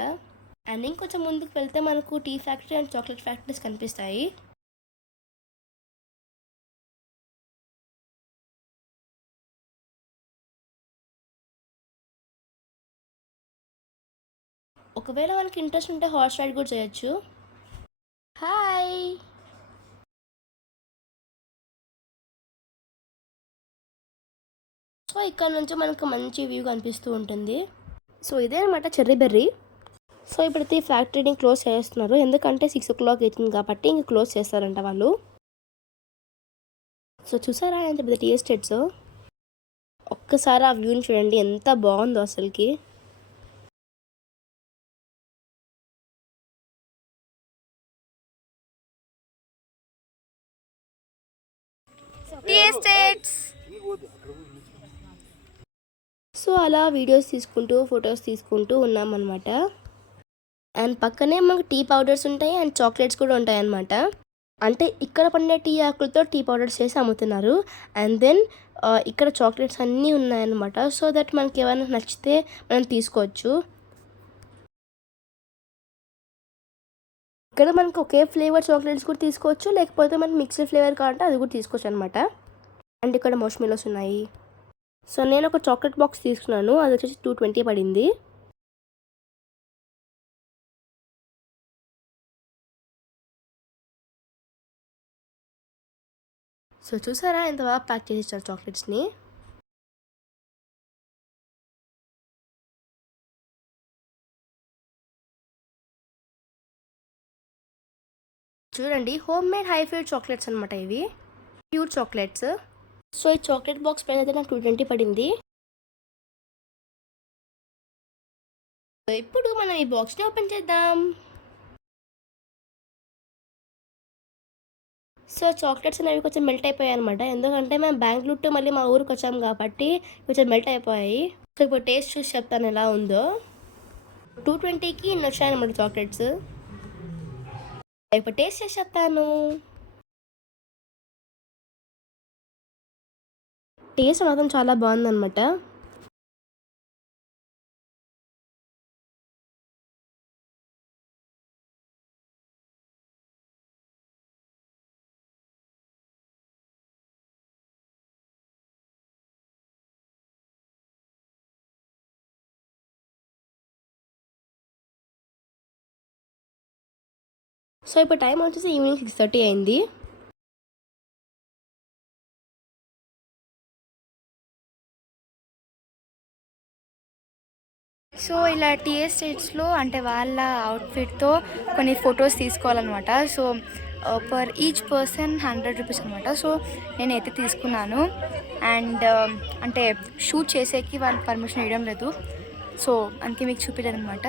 అండ్ ఇంకొంచెం ముందుకు వెళ్తే మనకు tea factory and chocolate factories కనిపిస్తాయి. ఒకవేళ మనకి ఇంట్రెస్ట్ ఉంటే హార్స్ రైడ్ కూడా చేయొచ్చు. హాయ్. సో ఇక్కడ నుంచి మనకు మంచి వ్యూ కనిపిస్తూ ఉంటుంది. సో ఇదే అనమాట చెర్రీ బెర్రీ. సో ఇప్పుడైతే ఈ ఫ్యాక్టరీని క్లోజ్ చేస్తున్నారు, ఎందుకంటే 6 o'clock అవుతుంది కాబట్టి ఇంక క్లోజ్ చేస్తారంట వాళ్ళు. సో చూసారా ఎంత పెద్ద టీ ఎస్టేట్స్. ఒక్కసారి ఆ వ్యూని చూడండి, ఎంత బాగుందో అసలుకి. Tea estates. సో అలా వీడియోస్ తీసుకుంటూ ఫొటోస్ తీసుకుంటూ ఉన్నామన్నమాట. అండ్ పక్కనే మనకు టీ పౌడర్స్ ఉంటాయి అండ్ చాక్లెట్స్ కూడా ఉంటాయి అన్నమాట. అంటే ఇక్కడ పండే టీ ఆకులతో టీ పౌడర్స్ చేసి అమ్ముతున్నారు. అండ్ దెన్ ఇక్కడ చాక్లెట్స్ అన్నీ ఉన్నాయన్నమాట. సో దట్ మనకి ఏమైనా నచ్చితే మనం తీసుకోవచ్చు. ఇక్కడ మనకు ఒకే ఫ్లేవర్ చాక్లెట్స్ కూడా తీసుకోవచ్చు, లేకపోతే మనకి మిక్స్డ్ ఫ్లేవర్ కావాలంటే అది కూడా తీసుకోవచ్చు అనమాట. అండ్ ఇక్కడ మార్ష్మెలోస్ ఉన్నాయి. సో నేను ఒక చాక్లెట్ బాక్స్ తీసుకున్నాను, అది వచ్చేసి 220 పడింది. సో చూసారా ఎంత బాగా ప్యాక్ చేసి ఇచ్చారు చాక్లెట్స్ని. చూడండి, హోమ్ మేడ్ హైఫైడ్ చాక్లెట్స్ అనమాట ఇవి, ప్యూర్ చాక్లెట్స్. సో ఈ చాక్లెట్ బాక్స్ ప్రైస్ అయితే నాకు 220 పడింది. ఇప్పుడు మనం ఈ బాక్స్ని ఓపెన్ చేద్దాం. సో చాక్లెట్స్ అనేవి కొంచెం మెల్ట్ అయిపోయాయి అనమాట, ఎందుకంటే మేము బెంగళూరు టు మళ్ళీ మా ఊరికి వచ్చాము కాబట్టి కొంచెం మెల్ట్ అయిపోయాయి. సో ఇప్పుడు టేస్ట్ చూసి చెప్తాను ఎలా ఉందో. 220కి ఇన్ని వచ్చాయన్నమాట చాక్లెట్స్. ఇప్పుడు టేస్ట్ చేసి చెప్తాను. టేస్ట్ మాత్రం చాలా బాగుందన్నమాట. సో ఇప్పుడు టైం వచ్చేసి ఈవినింగ్ 6:30 అయింది. సో ఇలా టీ ఎస్టేట్స్లో అంటే వాళ్ళ అవుట్ఫిట్తో కొన్ని ఫొటోస్ తీసుకోవాలన్నమాట. So per each person 100 rupees అనమాట. సో నేనైతే తీసుకున్నాను. అండ్ అంటే షూట్ చేసేకి వాళ్ళు పర్మిషన్ ఇవ్వడం లేదు. సో అందుకే మీకు చూపించలేదు అనమాట.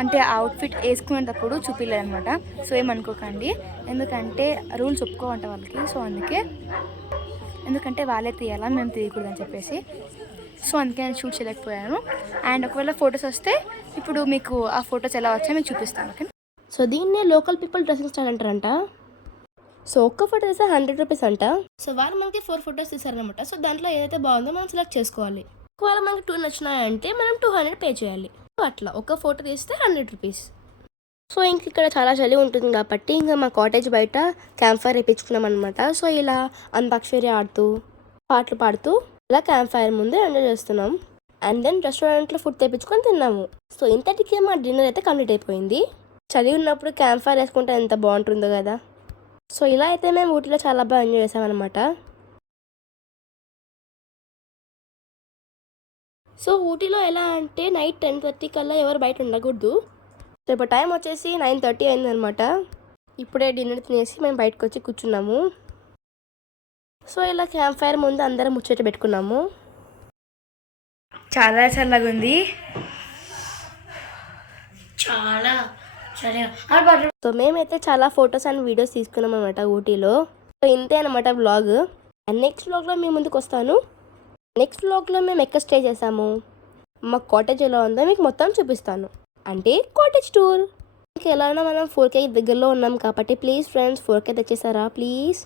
అంటే అవుట్ఫిట్ వేసుకునేటప్పుడు చూపించలేదు అనమాట. సో ఏమనుకోకండి, ఎందుకంటే రూల్స్ ఒప్పుకోవంట వాళ్ళకి. సో అందుకే, ఎందుకంటే వాళ్ళే తీయాలా, మేము తీయకూడదని చెప్పేసి. సో అందుకే నేను షూట్ చేయలేకపోయాను. అండ్ ఒకవేళ ఫొటోస్ వస్తే ఇప్పుడు మీకు ఆ ఫొటోస్ ఎలా వచ్చాయో మీకు చూపిస్తాను. ఓకే. సో దీన్నే లోకల్ పీపుల్ డ్రెస్సింగ్ స్టైల్ అంటారంట. సో ఒక్క ఫోటో తీస్తే 100 రూపీస్ అంట. సో వాళ్ళు మనకి 4 ఫొటోస్ తీసారనమాట. సో దాంట్లో ఏదైతే బాగుందో మనం సెలెక్ట్ చేసుకోవాలి. ఒకవేళ మనకి 2 నచ్చినాయంటే మనం 200 పే చేయాలి. అట్లా ఒక ఫోటో తీస్తే 100 రూపీస్. సో ఇంక ఇక్కడ చాలా చలి ఉంటుంది కాబట్టి ఇంకా మా కాటేజ్ బయట క్యాంప్ ఫైర్ వేయించుకున్నాం అనమాట. సో ఇలా అంతాక్షరి ఆడుతూ పాటలు పాడుతూ ఇలా క్యాంప్ ఫైర్ ముందు ఎంజాయ్ చేస్తున్నాం. అండ్ దెన్ రెస్టారెంట్లో ఫుడ్ తెప్పించుకొని తిన్నాము. సో ఇంతటికే మా డిన్నర్ అయితే కంప్లీట్ అయిపోయింది. చలి ఉన్నప్పుడు క్యాంప్ ఫైర్ వేసుకుంటే ఎంత బాగుంటుందో కదా. సో ఇలా అయితే మేము ఊటీలో చాలా బాగా ఎంజాయ్ చేసామన్నమాట. సో ఊటీలో ఎలా అంటే నైట్ 10:30 కల్లా ఎవరు బయట ఉండకూడదు. సో ఇప్పుడు టైం వచ్చేసి 9:30 అయిందనమాట. ఇప్పుడే డిన్నర్ తినేసి మేము బయటకు వచ్చి కూర్చున్నాము. సో ఇలా క్యాంప్ ఫైర్ ముందు అందరం ముచ్చట పెట్టుకున్నాము. చాలా చల్లగా ఉంది. చాలా సో మేమైతే చాలా ఫొటోస్ అండ్ వీడియోస్ తీసుకున్నాం అనమాట ఊటీలో. సో ఇంతే అనమాట వ్లాగ్. అండ్ నెక్స్ట్ వ్లాగ్లో మేము ముందుకు వస్తాను. నెక్స్ట్ వ్లాగ్లో మేము ఎక్కడ స్టే చేసాము, మా కాటేజ్ ఎలా ఉందో మీకు మొత్తం చూపిస్తాను. అంటే కాటేజ్ టూర్. మీకు ఎలా ఉన్నా మనం 4K దగ్గరలో ఉన్నాం కాబట్టి ప్లీజ్ ఫ్రెండ్స్ 4K తెచ్చేసారా ప్లీజ్.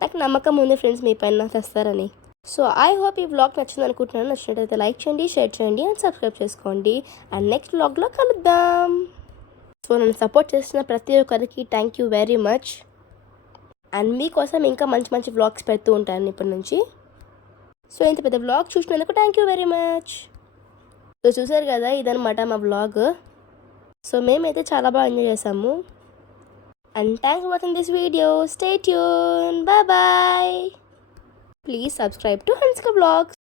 నాకు నమ్మకం ఉంది ఫ్రెండ్స్ మీ పైన తెస్తారని. సో ఐ హోప్ ఈ వ్లాగ్ నచ్చింది అనుకుంటున్నాను. నచ్చినట్లయితే లైక్ చేయండి, షేర్ చేయండి అండ్ సబ్స్క్రైబ్ చేసుకోండి. అండ్ నెక్స్ట్ వ్లాగ్లో కలుద్దాం. సో నన్ను సపోర్ట్ చేస్తున్న ప్రతి ఒక్కరికి thank you very much. And మీకోసం ఇంకా మంచి మంచి వ్లాగ్స్ పెడుతూ ఉంటాను ఇప్పటి నుంచి. సో ఇంత పెద్ద వ్లాగ్ చూసినందుకు thank you very much. So చూసారు కదా ఇదనమాట మా వ్లాగ్. సో మేమైతే చాలా బాగా ఎంజాయ్ చేసాము. And thanks for watching this video. Stay tune. Bye bye. Please subscribe to Hansika vlogs.